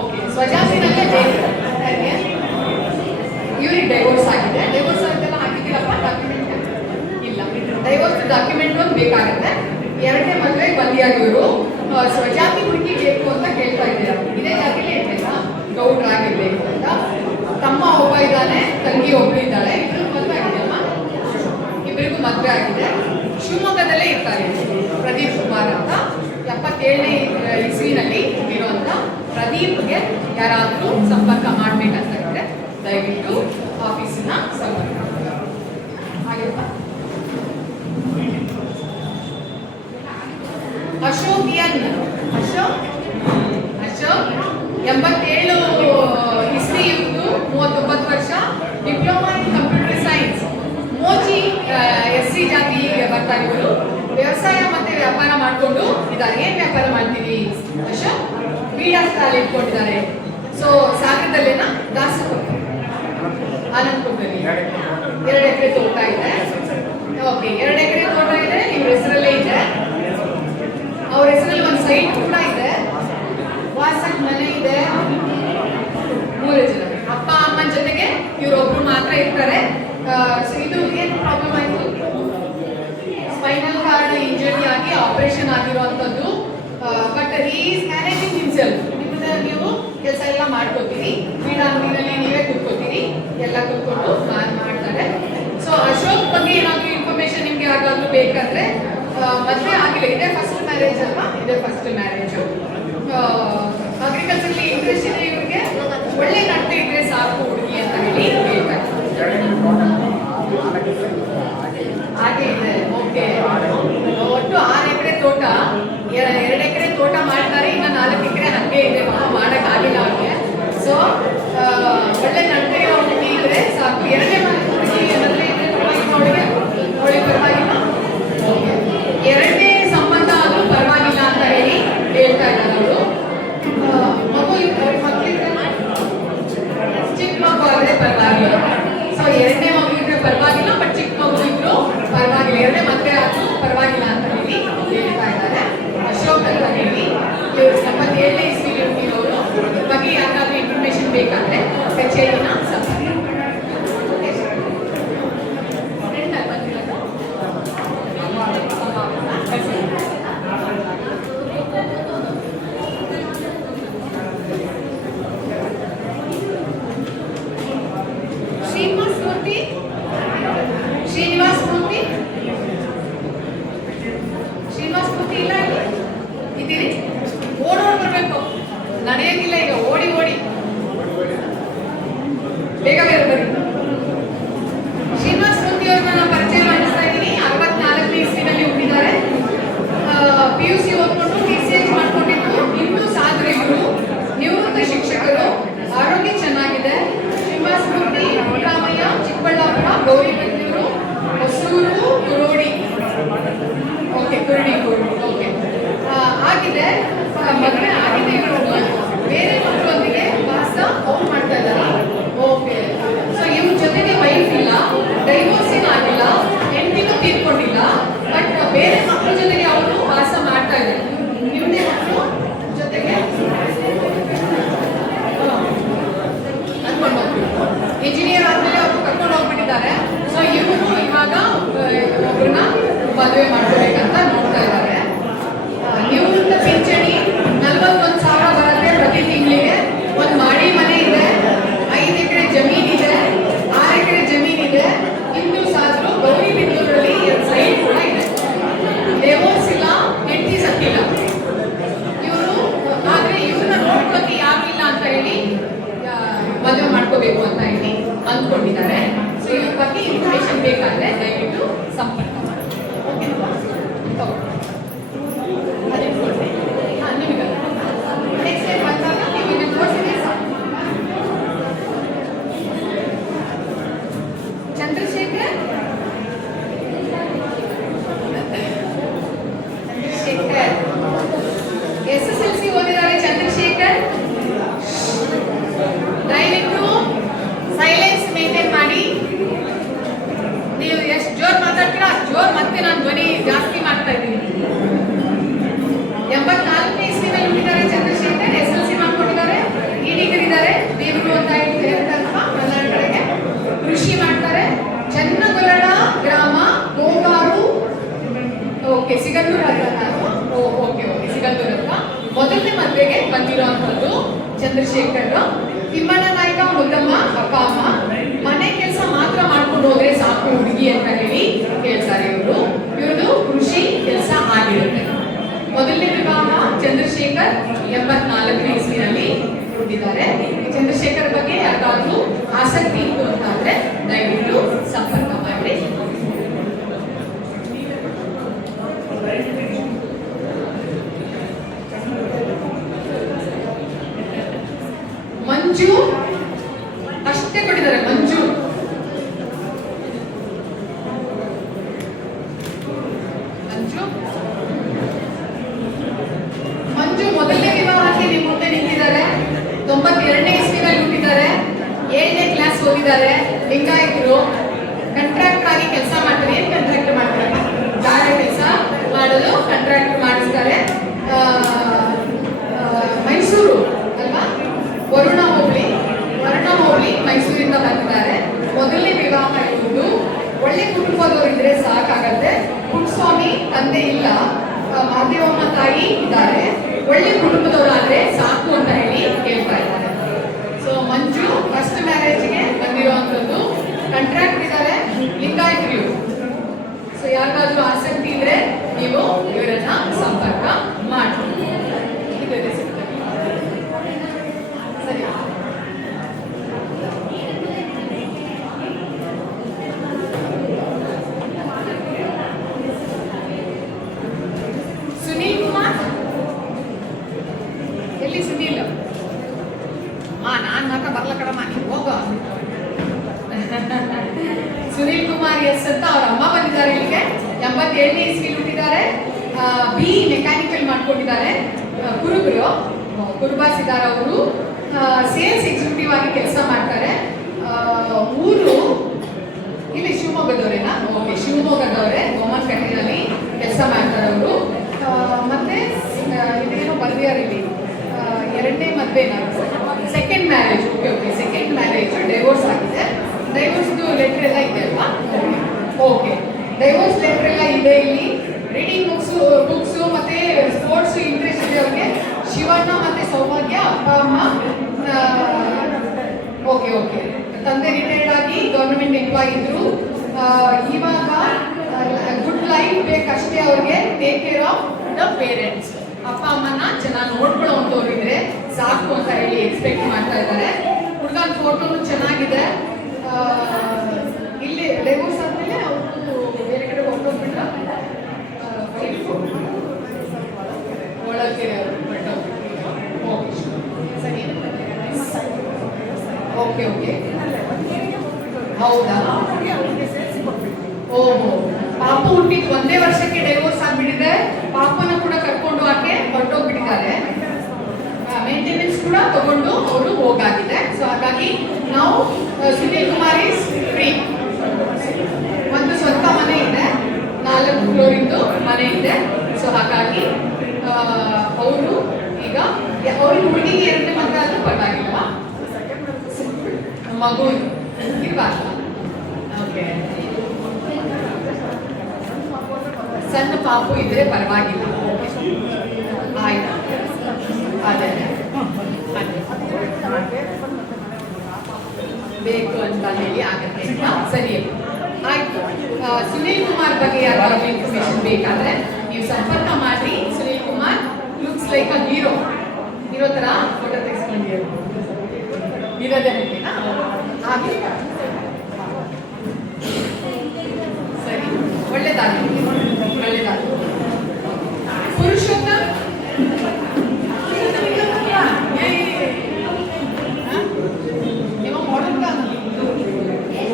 ಓಕೆ, ಸ್ವಜಾತಿನಲ್ಲೇ ಇವ್ರಿಗೆ ಡೈವೋರ್ಸ್ ಆಗಿದೆ. ಬೇಕಾಗುತ್ತೆ. ಎರಡನೇ ಮದುವೆ ಬಲಿಯಾಗಿವರು ಸ್ವಜಾತಿ ಹುಡುಗಿ ಬೇಕು ಅಂತ ಕೇಳ್ತಾ ಇದ್ದೀರಾ. ಇದೇ ಜಾತಿಲೇ ಇರ್ಲಿಲ್ಲ, ಗೌಡ್ರಾಗಿರ್ಬೇಕು ಅಂತ. ತಮ್ಮ ಒಬ್ಬ ಇದ್ದಾನೆ, ತಂಗಿ ಒಬ್ಳು ಇದ್ದಾಳೆ. ಇಬ್ರಿಗೂ ಮದುವೆ ಆಗಿದೆಯಮ್ಮ, ಇಬ್ಬರಿಗೂ ಮದುವೆ ಆಗಿದೆ. ಶಿವಮೊಗ್ಗದಲ್ಲೇ ಇರ್ತಾರೆ ಪ್ರದೀಪ್ ಕುಮಾರ್ ಅಂತ. 77ನೇ ಇಸ್ವಿನಲ್ಲಿ ಇರುವಂತ ಪ್ರದೀಪ್ಗೆ ಯಾರಾದರೂ ಸಂಪರ್ಕ ಮಾಡ್ಬೇಕಂತ ಇದ್ರೆ ದಯವಿಟ್ಟು ಆಫೀಸಿನ ಸಂಪರ್ಕ ಅಶೋಕ್ ಎನ್ ಅಶೋಕ್ 87 ಇಸ್ವಿ ಇದ್ದು 39 ವರ್ಷ, diploma in computer science. Mochi SC ಜಾತಿಗೆ ಬರ್ತಾರೆ ಇವರು. ವ್ಯವಸಾಯ ಮತ್ತೆ ವ್ಯಾಪಾರ ಮಾಡ್ಕೊಂಡು ಇದ್ದಾರೆ. ಏನ್ ವ್ಯಾಪಾರ ಮಾಡ್ತೀವಿ ಅಶೋಕ್? ಬೀಡಾ ಸ್ಟಾಲ್ ಇಟ್ಕೊಂಡಿದ್ದಾರೆ. ಸೊ ಸಾಗರದಲ್ಲೇನ ದಾಸಪುರ ಆನಂದಪುರದಲ್ಲಿ 2 ಎಕರೆ ತೋಟ ಇದೆ. ಓಕೆ, 2 ಎಕರೆ ತೋಟ ಇದೆ, ಇವ್ರ ಹೆಸರಲ್ಲೇ ಇದೆ. ಅವ್ರ ಹೆಸರಲ್ಲಿ ಒಂದು ಸೈಟ್ ಕೂಡ ಇದೆ, ವಾಸಕ್ ಮನೆ ಇದೆ. 3 ಜನ, ಅಪ್ಪ ಅಮ್ಮನ ಜೊತೆಗೆ ಇವರೊಬ್ರು ಮಾತ್ರ ಇರ್ತಾರೆ. ಇದು ಏನು ಪ್ರಾಬ್ಲಮ್ ಆಯ್ತು? ಸ್ಪೈನಲ್ ಕಾರ್ಡ್ ಇಂಜರಿ ಆಗಿ ಆಪರೇಷನ್ ಆಗಿರುವಂತದ್ದು. But he is managing himself. ನಿಮ್ಮನ್ನ ನೀವು ಕೆಲಸ ಎಲ್ಲ ಮಾಡ್ಕೋತೀರಿ, ಕ್ರೀಡಾಂಗಣದಲ್ಲಿ ನೀವೇ ಕೂತ್ಕೋತೀರಿ, ಎಲ್ಲ ಕೂತ್ಕೊಂಡು ಮಾಡ್ತಾರೆ. ಸೊ ಅಶೋಕ್ ಬಗ್ಗೆ ಏನಾದರೂ ಇನ್ಫಾರ್ಮೇಶನ್ ನಿಮ್ಗೆ ಯಾವ್ದಾದ್ರು ಬೇಕಾದ್ರೆ, ಮದುವೆ ಆಗಿಲ್ಲ, ಇದೇ ಫಸ್ಟ್ ಮ್ಯಾರೇಜ್ ಅಲ್ವಾ? ಇದೇ ಫಸ್ಟ್ ಮ್ಯಾರೇಜು. ಅಗ್ರಿಕಲ್ಚರ್ಲಿ ಇಂಟ್ರೆಸ್ಟ್ ಇದೆ ಇವ್ರಿಗೆ, ಒಳ್ಳೆ ನಡತೆ ಇದ್ರೆ ಸಾಕು ಹುಡುಗಿ ಅಂತ ಹೇಳಿ ಹೇಳ್ತಾರೆ. ಹಾಗೆ ಇದೆ. ಓಕೆ, ಒಟ್ಟು 6 ಎಕರೆ ತೋಟ, 2 ಎಕರೆ ತೋಟ ಮಾಡ್ತಾರೆ. ಇನ್ನು 4 ಎಕರೆ ಹಂಗೆ ಇದೆ, ಮಾಡಕ್ ಆಗಿಲ್ಲ ಅವ್ರಿಗೆ. ಸೊ ಒಳ್ಳೆ ನಡತೆ ಇರೋ ಹುಡುಗಿ ಇದ್ರೆ ಸಾಕು. 2ನೇ ಹುಡುಗಿ ಮದುವೆ ಇದ್ರೆ ಅವಳಿಗೆ ಪರವಾಗಿಲ್ಲ. ಎರಡನೇ ಸಂಬಂಧ ಆದ್ರೂ ಪರವಾಗಿಲ್ಲ ಅಂತ ಹೇಳಿ ಹೇಳ್ತಾ ಇದ್ದಾರೆ ಅವರು. ಮಗು ಮಕ್ಕಳಿದ್ರೆ ಚಿಕ್ಕ ಮಗು ಆದ್ರೆ ಪರವಾಗಿಲ್ಲ. ಸೊ 2ನೇ ಮಗು ಇದ್ರೆ ಪರವಾಗಿಲ್ಲ, ಬಟ್ ಚಿಕ್ಕ ಮಗು ಇದ್ರು ಪರವಾಗಿಲ್ಲ. 2ನೇ ಮದುವೆ ಆದ್ರೂ ಪರವಾಗಿಲ್ಲ ಅಂತ ಹೇಳಿ ಹೇಳ್ತಾ ಇದ್ದಾರೆ. ಅಶೋಕ್ ಅಂತ ಹೇಳಿ ಇವರು 77ನೇ ಇಸ್ವಿ ಇರೋರು. ಬಗ್ಗೆ ಯಾಕಾದ್ರೂ ಇನ್ಫಾರ್ಮೇಶನ್ ಬೇಕಾದ್ರೆ ಕಚೇರಿನ ಸಂಪರ್ಕ. ಶ್ರೀನಿವಾಸ್ ಮೂರ್ತಿ ಇಲ್ಲ ಇದ್ದೀರಿ? ಓಡೋಡ್ ಬರ್ಬೇಕು, ನಡೆಯಂಗಿಲ್ಲ ಈಗ, ಓಡಿ ಓಡಿ ಬೇಗ ಬೇಗ ಬನ್ನಿ. ಶ್ರೀನಿವಾಸ್ ಮೂರ್ತಿ ಅವ್ರನ್ನ ನಾನು ಪರಿಚಯ ಮಾಡಿಸ್ತಾ ಇದ್ದೀನಿ. 64ನೇ ಇಸ್ವಿನಲ್ಲಿ ಹುಟ್ಟಿದ್ದಾರೆ. PUC ಓದ್ಕೊಂಡು TCH ಮಾಡ್ಕೊಂಡಿದ್ದು. ಇನ್ನೂ ಸಾಧನೆಗಳು, ನಿವೃತ್ತ ಶಿಕ್ಷಕರು, ಆರೋಗ್ಯ ಚೆನ್ನಾಗಿದೆ. ಶ್ರೀನಿವಾಸ್ ಮೂರ್ತಿ ರಾಮಯ್ಯ, ಚಿಕ್ಕಬಳ್ಳಾಪುರ, ಗೌರಿಬಿದನೂರು, ಹೊಸೂರು, ಕುರೋಡಿ. ಓಕೆ, ಕುರುಡಿ. ಓಕೆ, ಆಗಿದೆ. ಮದುವೆ ಆಗಿದೆ ಇರೋದು. ಬೇರೆ ಮಕ್ಕಳೊಂದಿಗೆ ವಾಸ ಅವ್ರು ಮಾಡ್ತಾ ಇದ್ದಾರೆ. ಓಕೆ, ಸೊ ಇವ್ರ ಜೊತೆಗೆ ವೈಫ್ ಇಲ್ಲ, ಡೈವೋರ್ಸಿಂಗ್ ಆಗಿಲ್ಲ, ಹೆಂಡತಿನೂ ತೀರ್ಕೊಂಡಿಲ್ಲ, ಬಟ್ ಬೇರೆ ಮಕ್ಕಳ ಜೊತೆಗೆ ಅವರು ವಾಸ ಮಾಡ್ತಾ ಇದ್ದಾರೆ. ನಿಮ್ಮದೇ ಮಕ್ಕಳು ಜೊತೆಗೆ ಕರ್ಕೊಂಡು ಹೋಗ್ಬಿಟ್ಟು ಇಂಜಿನಿಯರ್ ಆದ್ಮೇಲೆ ಅವರು ಕರ್ಕೊಂಡು ಹೋಗ್ಬಿಟ್ಟಿದ್ದಾರೆ. So okay ಸಿಗಂದೂರಲ್ಲ. ಮೊದಲನೇ ಮದುವೆಗೆ ಬಂದಿರುವಂತದ್ದು ಚಂದ್ರಶೇಖರ್. ತಿಮ್ಮಣ್ಣ ನಾಯ್ಕ ಮುದ್ದಮ್ಮ ಅಪ್ಪ ಅಮ್ಮ ಮನೆ ಕೆಲಸ ಮಾತ್ರ ಮಾಡ್ಕೊಂಡು ಹೋದ್ರೆ ಸಾಕು ಹುಡುಗಿ ಅಂತ ಹೇಳಿ ಹೇಳ್ತಾರೆ ಇವರು. ಇವ್ರದ್ದು ಕೃಷಿ ಕೆಲಸ ಆಗಿರುತ್ತೆ. ಮೊದಲನೇ ವಿವಾಹ ಚಂದ್ರಶೇಖರ್ 84ನೇ ಇಸ್ವಿನಲ್ಲಿ ಹುಟ್ಟಿದ್ದಾರೆ. ಚಂದ್ರಶೇಖರ್ ಬಗ್ಗೆ ಯಾರಿಗಾದ್ರೂ ಆಸಕ್ತಿ ಇತ್ತು ಅಂತಾದ್ರೆ ದಯವಿಟ್ಟು ಸಂಪರ್ಕ ಮಾಡಿ. ಮಂಜು ಅಷ್ಟೇ ಕೊಟ್ಟಿದ್ದಾರೆ. ಮಂಜು ಮಂಜು ಮೊದಲನೇ ವಿವಾಹಕ್ಕೆ ನಿಮ್ಮ ಮುಂದೆ ನಿಂತಿದ್ದಾರೆ. 92ನೇ ಇಸ್ವಿನಲ್ಲಿ ಹುಟ್ಟಿದ್ದಾರೆ. 7ನೇ ಕ್ಲಾಸ್ ಓದಿದ್ದಾರೆ. ಲಿಂಗಾಯತರು. ಕಾಂಟ್ರಾಕ್ಟರ್ ಆಗಿ ಕೆಲಸ ಮಾಡ್ತಾರೆ. ಏನ್ ಕಾಂಟ್ರಾಕ್ಟರ್ ಮಾಡ್ತಾರೆ? ಗಾರೆ ಕೆಲಸ ಮಾಡಲು ಕಾಂಟ್ರಾಕ್ಟರ್ ಮಾಡಿಸ್ತಾರೆ. ಮೈಸೂರು ಅಲ್ವಾ? ವರುಣ ಹೋಬಳಿ ಮೈಸೂರಿಂದ ಬಂದಿದ್ದಾರೆ. ಮೊದಲನೇ ವಿವಾಹ ಇರುವುದು. ಒಳ್ಳೆ ಕುಟುಂಬದವರು ಇದ್ರೆ ಸಾಕಾಗತ್ತೆ. ಪುಟ್ಟಸ್ವಾಮಿ ತಂದೆ ಇಲ್ಲ, ಮಾದೇವಮ್ಮ ತಾಯಿ ಇದ್ದಾರೆ. ಒಳ್ಳೆ ಕುಟುಂಬದವರಾದ್ರೆ ಸಾಕು ಅಂತ ಹೇಳಿ ಹೇಳ್ತಾ ಇದ್ದಾರೆ. ಸೊ ಮಂಜು ಫಸ್ಟ್ ಮ್ಯಾರೇಜ್ಗೆ ಬಂದಿರುವಂತದ್ದು. ಕಾಂಟ್ರಾಕ್ಟ್ ಇದ್ದಾರೆ. ಲಿಂಗಾಯತರು. ಸೊ ಯಾರಿಗಾದ್ರೂ ಆಸಕ್ತಿ ಇದ್ರೆ ನೀವು ಇವರನ್ನ ಸಂಪರ್ಕ ಮಾಡಿ. ಸರಿ. ಸುನೀಲ್ ಕುಮಾರ್ ಎಲ್ಲಿ? ಸುನೀಲ್ ನಾನ್ ಮಾತ್ರ ಬರ್ಲ ಕಡಮ್ಮ, ನೀವು ಹೋಗ. ಸುನೀಲ್ ಕುಮಾರ್ ಎಸ್ ಅಂತ ಅವ್ರ ಅಮ್ಮ ಬಂದಿದ್ದಾರೆ ಇಲ್ಲಿಗೆ. 87ನೇ ಇಸ್ವಿ ಹುಟ್ಟಿದ್ದಾರೆ. ಬಿ ಮೆಕ್ಯಾನಿಕಲ್ ಮಾಡ್ಕೊಂಡಿದ್ದಾರೆ. ಕುರುಬಾಸಿದಾರ ಅವರು. ಸೇಲ್ಸ್ ಎಕ್ಸಿಕ್ಯೂಟಿವ್ ಆಗಿ ಕೆಲಸ ಮಾಡ್ತಾರೆ. ಊರು ಇಲ್ಲಿ ಶಿವಮೊಗ್ಗದವರೇನಾ? ಓಕೆ, ಶಿವಮೊಗ್ಗದವರೇ. ಗೋಮನ್ ಕಟ್ಟಿನಲ್ಲಿ ಕೆಲಸ ಮಾಡ್ತಾರೆ ಅವರು. ಮತ್ತೆ ಇದೇನೋ ಬರ್ದಿಯಾರ ಇಲ್ಲಿ. ಎರಡನೇ ಮದುವೆ, second marriage. Okay, second marriage divorce ಆಗಿದೆ. ಡೈವೋರ್ಸ್ದು ಲೆಟರ್ ಎಲ್ಲ ಇದೆ ಅಲ್ವಾ? ಓಕೆ, ಡೈವೋರ್ಸ್ ಲೆಟರ್ ಎಲ್ಲ ಇದೆ ಇಲ್ಲಿ. ರೀಡಿಂಗ್ ಬುಕ್ಸ್ ಮತ್ತೆ ಸ್ಪೋರ್ಟ್ಸ್ ಇಂಟ್ರೆಸ್ಟ್ ಇದೆ ಅವ್ರಿಗೆ. ಶಿವಣ್ಣ ಮತ್ತೆ ಸೌಭಾಗ್ಯ ಅಪ್ಪ ಅಮ್ಮ. ಓಕೆ, ತಂದೆ ರಿಟೈರ್ಡ್ ಆಗಿ ಗವರ್ನಮೆಂಟ್ ಎಂಪ್ಲಾಯ್ ಇದ್ರು. ಇವಾಗ ಗುಡ್ ಲೈಫ್ ಬೇಕಷ್ಟೇ ಅವ್ರಿಗೆ. Take care of the parents. ಅಪ್ಪ ಅಮ್ಮನ ಚೆನ್ನಾಗಿ ನೋಡ್ಕೊಳ್ಳೋವಂಥವ್ರು ಇದ್ರೆ ಸಾಕು ಅಂತ ಹೇಳಿ ಎಕ್ಸ್ಪೆಕ್ಟ್ ಮಾಡ್ತಾ ಇದ್ದಾರೆ. ಹುಡುಗನ ಫೋಟೋನು ಚೆನ್ನಾಗಿದೆ. ಇಲ್ಲಿ ಡೈವೋರ್ಸ್ ಆದ್ಮೇಲೆ ಅವರು ಬೇರೆ ಕಡೆ ಹೊರಟೋಗ್ಬಿಟ್ಟ. ಒಳಗೆ ಓಕೆ, ಹೌದಾ? ಓಹೋ, ಪಾಪ ಹುಟ್ಟಿದ್ ಒಂದೇ ವರ್ಷಕ್ಕೆ ಡೈವೋರ್ಸ್ ಆಗ್ಬಿಟ್ಟಿದೆ. ಪಾಪನ ಕೂಡ ಕರ್ಕೊಂಡು ಆಕೆ ಹೊರಟೋಗ್ಬಿಟ್ಟಿದ್ದಾರೆ. ಮೇಂಟೆನೆನ್ಸ್ ಕೂಡ ತಗೊಂಡು ಅವರು ಹೋಗಾಗಿದೆ. ಸೊ ಹಾಗಾಗಿ ನಾವು ಸುನೀಲ್ ಕುಮಾರ್ ಇಸ್ ಫ್ರೀ. ಒಂದು ಸ್ವಂತ ಮನೆ ಇದೆ. 4 ಫ್ಲೋರಿಂದು ಮನೆ ಇದೆ. ಸೊ ಹಾಗಾಗಿ ಅವರು ಈಗ ಅವ್ರಿಗೆ ಹುಡುಗಿಗೆ 2ನೇ ಮದುವೆ ಆದ್ರೂ ಪರವಾಗಿಲ್ವಾ? ಮಗು ಇರ್ಬಾರ್ದು. ಓಕೆ, ಸಣ್ಣ ಪಾಪು ಇದ್ರೆ ಪರವಾಗಿಲ್ಲ. ಆಯ್ತು, ಅದೇ ಬೇಕು ಅಂತ ಹೇಳಿ ಆಗತ್ತೆ. ಸರಿ, ಆಯ್ತು. ಸುನೀಲ್ ಕುಮಾರ್ ಬಗ್ಗೆ ಯಾರಾದ್ರೂ ಇನ್ಫಾರ್ಮೇಶನ್ ಬೇಕಾದ್ರೆ ನೀವು ಸಂಪರ್ಕ ಮಾಡಿ. Sunil Kumar looks like a hero ತರ ಫೋಟೋ ತೆಗೆಸ್ಕೊಂಡಿರೋ ಇರೋದೇ ಹಾಗೆ. ಸರಿ, ಒಳ್ಳೇದಾಗಲಿ. ಪುರುಷೋತ್ತಮ್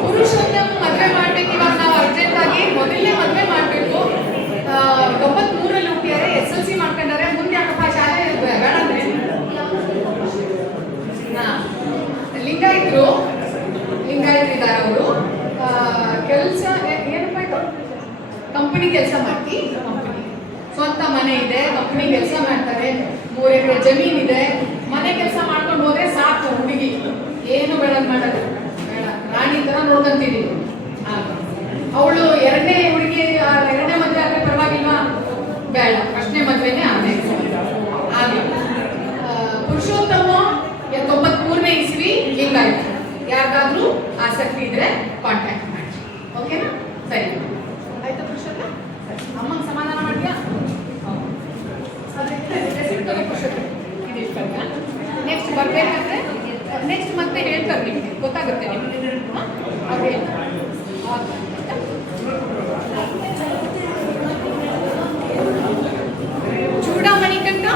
ಪುರುಷೋತ್ತಮ್ ಮದುವೆ ಮಾಡ್ಬೇಕು. ಇವಾಗ ನಾವು ಅರ್ಜೆಂಟ್ ಆಗಿ ಮೊದಲನೇ ಮದುವೆ ಮಾಡ್ಬೇಕು. 93ರಲ್ಲಿ ಹುಟ್ಟಿದ್ದಾರೆ. SLC ಮಾಡ್ಕೊಂಡಾರೆ. ಮುಂದೆ ಯಾಕಪ್ಪ ಶಾಲೆ ಬೇಡ ಅಂದ್ರೆ ಲಿಂಗಾಯತರು ಇದ್ದಾರೆ ಅವರು. ಕೆಲಸ ಏನಪ್ಪ ಇದು? ಕಂಪನಿ ಕೆಲಸ ಮಾಡ್ತಿ. ಕಂಪನಿ ಸ್ವಂತ ಮನೆ ಇದೆ. ಕಂಪನಿ ಕೆಲಸ ಮಾಡ್ತಾರೆ. 3 ಎಕರೆ ಜಮೀನಿದೆ. ಮನೆ ಕೆಲಸ ಮಾಡ್ಕೊಂಡು ಹೋದ್ರೆ ಸಾಕು ಹುಡುಗಿ. ಏನು ಬೇಡ ಮಾಡೋದು ಬೇಡ. ರಾಣಿ ತರ ನೋಡ್ಕೊಂತೀವಿ. ಅವಳು 2ನೇ ಹುಡುಗಿ 2ನೇ ಮದುವೆ ಆದ್ರೆ ಪರವಾಗಿಲ್ವಾ? ಮಣಿಕಂಠ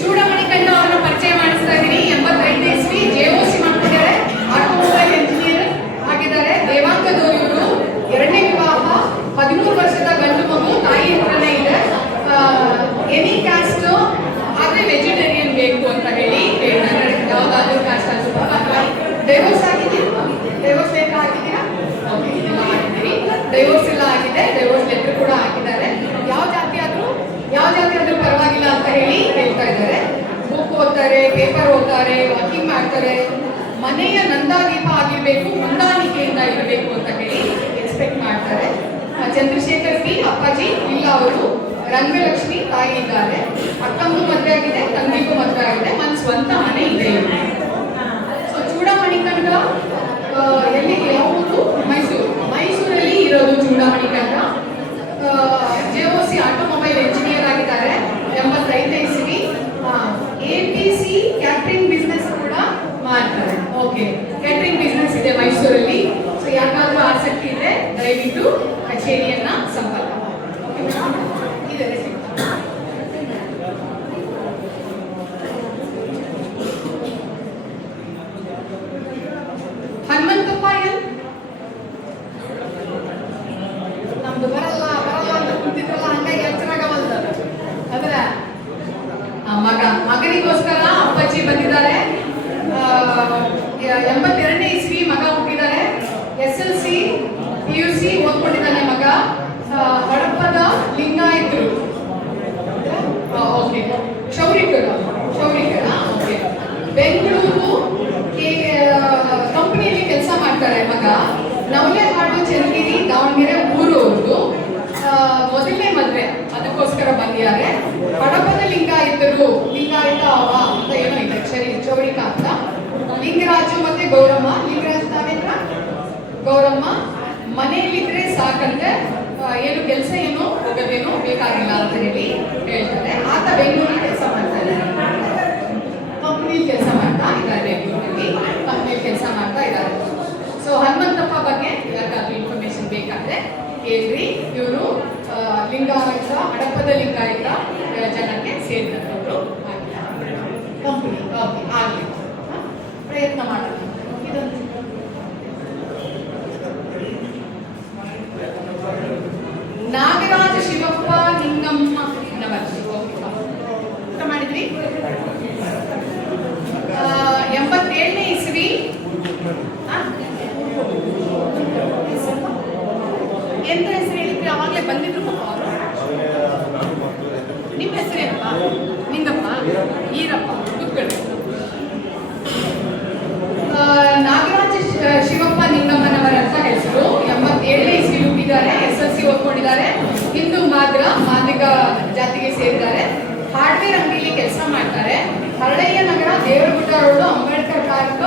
ಚೂಡಮಣಿಕಂಠ ಅವರನ್ನು ಪರಿಚಯ ಮಾಡಿಸ್ತಾ ಇದ್ದೀನಿ. 85 ಇಸ್ವಿ JOC ಮಾಡ್ಕೊಂಡಿದ್ದಾರೆ, ಆಟೋಮೊಬೈಲ್ ಎಂಜಿನಿಯರ್ ಆಗಿದ್ದಾರೆ. ದೇವಾಂಗದವರು ಇವರು. ಎರಡನೇ ವಿವಾಹ, 13 ವರ್ಷದ ಗಂಡು ಮಗು, ತಾಯಿ ಹತ್ರನೇ ಇದೆ. ಎನಿ ಕ್ಯಾಸ್ಟ್ ಆದ್ರೆ ವೆಜಿಟೇರಿಯನ್ ಬೇಕು ಅಂತ ಹೇಳಿ ಹೇಳ್ತಾರೆ. ಯಾವ್ದಾದ್ರು ಕ್ಯಾಸ್ಟ್ ಆದ್ರೂ ಡೈವೋರ್ಸ್ ಆಗಿದೆಯಾ? ಡೈವೋರ್ಸ್ ಲೆಟರ್ ಹಾಕಿದ್ದೀರಾ? ಓಕೆ, ಇಲ್ಲ ಹಾಕಿದ್ದೀರಿ. ಡೈವೋರ್ಸ್ ಎಲ್ಲ ಆಗಿದೆ, ಡೈವೋರ್ಸ್ ಲೆಟರ್ ಕೂಡ ಹಾಕಿದ್ದಾರೆ. ಯಾವ ಜಾತಿ ಆದ್ರೂ ಪರವಾಗಿಲ್ಲ ಅಂತ ಹೇಳಿ ಹೇಳ್ತಾ ಇದ್ದಾರೆ. ಬುಕ್ ಓದ್ತಾರೆ, ಪೇಪರ್ ಓದ್ತಾರೆ, ವಾಕಿಂಗ್ ಮಾಡ್ತಾರೆ. ಮನೆಯ ನಂದಾದೀಪ ಆಗಿರ್ಬೇಕು, ಹೊಂದಾಣಿಕೆಯಿಂದ ಇರಬೇಕು ಅಂತ ಹೇಳಿ ಎಕ್ಸ್ಪೆಕ್ಟ್ ಮಾಡ್ತಾರೆ. ಚಂದ್ರಶೇಖರ್ ಪಿ ಅಪ್ಪಾಜಿ ಇಲ್ಲ ಅವರು. ರಂಗಲಕ್ಷ್ಮಿ ತಾಯಿ ಇದ್ದಾರೆ. ಅಕ್ಕಂಗೂ ಮದುವೆ ಆಗಿದೆ, ತಂಗಿಗೂ ಮದುವೆ ಆಗಿದೆ, ಒಂದು ಸ್ವಂತ ಮನೆ ಇದೆ. ಸೊ ಚೂಡಮಣಿಕಂಠ ಎಲ್ಲಿ, ಯಾವ ಊರು? ಮೈಸೂರಲ್ಲಿ ಇರೋದು ಚೂಡಮಣಿಕಂಠ. JOC ಆಟೋಮೊಬೈಲ್ ಎಂಜಿನಿಯರ್ ಆಗಿದ್ದಾರೆ. 85 ಇಸ್ವಿ. APC ಕ್ಯಾಟ್ರಿಂಗ್ ಬಿಸ್ನೆಸ್ ಕೂಡ ಮಾಡ್ತಾರೆ. ಓಕೆ, ಕ್ಯಾಟ್ರಿಂಗ್ ಬಿಸ್ನೆಸ್ ಇದೆ ಮೈಸೂರಲ್ಲಿ. ಸೊ ಯಾಕಾದ್ರೂ ಆಸಕ್ತಿ ಇದೆ ದಯವಿಟ್ಟು ಕಚೇರಿಯನ್ನ ಸಂಪರ್ಕ ಮಾಡಿ. ಇದೆ ಹನುಮಂತಪ್ಪ ಎಲ್ ನಮ್ದು ಬರಲ್ಲ ಅಂತ ಕುಂತಿದ್ರಲ್ಲ, ಹಂಗಾಗಿ ಎಚ್ಚರಾಗವಲ್ದ ಅದ್ರ ಮಗನಿಗೋಸ್ಕರ ಅಪ್ಪಾಜಿ ಬಂದಿದ್ದಾರೆ. 82ನೇ ಇಸ್ವಿ ಮಗ ಹುಟ್ಟಿದ್ದಾರೆ. SLC PUC ಓದ್ಕೊಂಡಿದ್ದಾನೆ ಮಗ. ಹಡಪದ ಲಿಂಗಾಯತರು. ಓಕೆ, ಕ್ಷೌರಿಕರ. ಓಕೆ, ಬೆಂಗಳೂರು ಕಂಪನಿಯಲ್ಲಿ ಕೆಲಸ ಮಾಡ್ತಾರೆ ಮಗ. ನವಲೆಹಾಡು ಚನ್ನಗಿರಿ ದಾವಣಗೆರೆ ಊರು ಅವ್ರದ್ದು. ಮೊದಲನೇ ಮದುವೆ, ಅದಕ್ಕೋಸ್ಕರ ಬಂದಿದ್ದಾರೆ. ಹಡಪದ ಲಿಂಗಾಯತರು, ಲಿಂಗಾಯತ ಅಂತ ಏನೋ ಇದೆ, ಚೌರಿಕ ಅಂತ. ಲಿಂಗರಾಜು ಮತ್ತೆ ಗೌರಮ್ಮ. ಲಿಂಗರಾಜ್ ತಾವೇಂದ್ರ ಗೌರಮ್ಮ ಮನೆಯಲ್ಲಿದ್ರೆ ಸಾಕಂತೆ, ಏನು ಕೆಲಸ ಏನು ಹೋಗೋದೇನು ಬೇಕಾಗಿಲ್ಲ ಅಂತ ಹೇಳಿ ಹೇಳ್ತಾರೆ. ಆತ ಬೆಂಗಳೂರಲ್ಲಿ ಕೆಲಸ ಮಾಡ್ತಾ ಇದ್ದಾರೆ, ಕಂಪ್ನಿಲಿ ಕೆಲಸ ಮಾಡ್ತಾ ಇದ್ದಾರೆ. ಬೆಂಗಳೂರಲ್ಲಿ ಕಂಪ್ನಿಲಿ ಕೆಲಸ ಮಾಡ್ತಾ ಇದ್ದಾರೆ. ಸೊ ಹನುಮಂತಪ್ಪ ಬಗ್ಗೆ ಯಾಕಾದ್ರೂ ಇನ್ಫಾರ್ಮೇಶನ್ ಬೇಕಾದ್ರೆ ಹೇಳ್ರಿ. ಇವರು ಲಿಂಗಾಯತ, ಹಡಪದ ಲಿಂಗಾಯತ ಜನಕ್ಕೆ ಸೇರಿದಂಥವ್ರು ಕಂಪ್ನಿ. ಓಕೆ, ಆಗಲಿ, ಪ್ರಯತ್ನ ಮಾಡೋದು. ಇದೊಂದು ನಾಗರಾಜ ಶಿವಪ್ಪ ನಿಂಗಮ್ಮ ನವರ್ಜಿ. ಊಟ ಮಾಡಿದ್ರಿ? 87ನೇ ಇಸ್ವಿ. ಎಂತ ಹೆಸರು ಹೇಳಿದ್ರಿ? ಅವಾಗಲೇ ಬಂದಿದ್ರು ಅವರು. ನಿಮ್ಮ ಹೆಸರೇನಪ್ಪ? ನಿಂಗಪ್ಪ, ಈರಪ್ಪ, ಕೂತ್ಕೊಳ್ಳಿ. ನಾಗರಾಜ ಶಿವಪ್ಪ ನಿಂಗಮ್ಮನವರ ಅಂತ ಹೆಸರು. 87ನೇ ಇಸ್ವಿ ಹುಟ್ಟಿದ್ದಾರೆ. SLC ಓದ್ಕೊಂಡಿದ್ದಾರೆ. ಹಿಂದೂ ಮಾದಿಗ ಜಾತಿಗೆ ಸೇರಿದ್ದಾರೆ. ಹಾರ್ಡ್ವೇರ್ ಅಂಗಡಿಯಲ್ಲಿ ಕೆಲಸ ಮಾಡ್ತಾರೆ. ಹರಳಯ್ಯ ನಗರ, ದೇವರಗುಡ್ಡ ರೋಡು, ಅಂಬೇಡ್ಕರ್ ಪಾರ್ಕ್,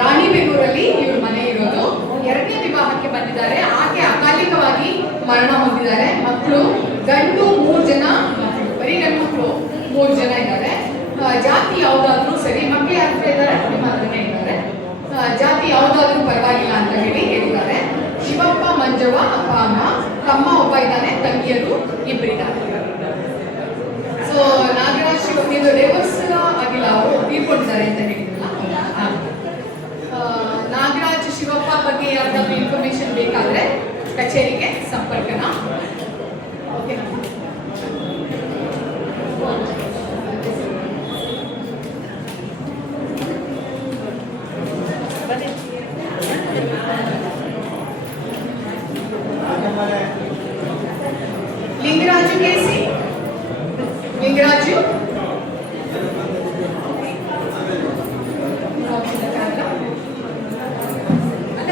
ರಾಣಿಬೆನ್ನೂರಲ್ಲಿ ಇವ್ರ ಮನೆ ಇರೋದು. ಎರಡನೇ ವಿವಾಹಕ್ಕೆ ಬಂದಿದ್ದಾರೆ. ಆಕೆ ಅಕಾಲಿಕವಾಗಿ ಮರಣ ಹೊಂದಿದ್ದಾರೆ. ಮಕ್ಕಳು ಗಂಡು 3 ಜನ ಮಕ್ಕಳು, ಬರೀ ಗಂಡು ಮಕ್ಕಳು 3 ಜನ ಇದ್ದಾರೆ. ಜಾತಿ ಯಾವುದಾದ್ರೂ ಸರಿ, ಮಕ್ಕಳು ಯಾರ ಹತ್ರ ಇದ್ದಾರೆ? ನಿಮ್ಮ ಹತ್ರನೇ ಇದ್ದಾರೆ. ಜಾತಿ ಯಾವುದಾದ್ರೂ ಪರವಾಗಿಲ್ಲ ಅಂತ ಹೇಳಿ ಹೇಳಿದ್ದಾರೆ. ಶಿವಪ್ಪ ಮಂಜವ್ವ ಅಪ್ಪ ಅಮ್ಮ, ತಮ್ಮ ಒಬ್ಬ ಇದ್ದಾನೆ, ತಂಗಿಯರು ಇಬ್ಬರಿದ್ದಾರೆ. ಸೊ ನಾಗರಾಜ್ ಇದು ಡೈವರ್ಸ್ ಆಗಿಲ್ಲ, ಅವರು ತೀರ್ಕೊಂಡಿದ್ದಾರೆ ಅಂತ ಹೇಳಿದ್ರಲ್ಲ. ನಾಗರಾಜ್ ಶಿವಪ್ಪ ಬಗ್ಗೆ ಯಾವ್ದಾದ್ರು ಇನ್ಫಾರ್ಮೇಶನ್ ಬೇಕಾದ್ರೆ ಕಚೇರಿಗೆ ಸಂಪರ್ಕನ. ಓಕೆ, ಲಿಂಗರಾಜು ಕೇಸಿ, ಲಿಂಗರಾಜು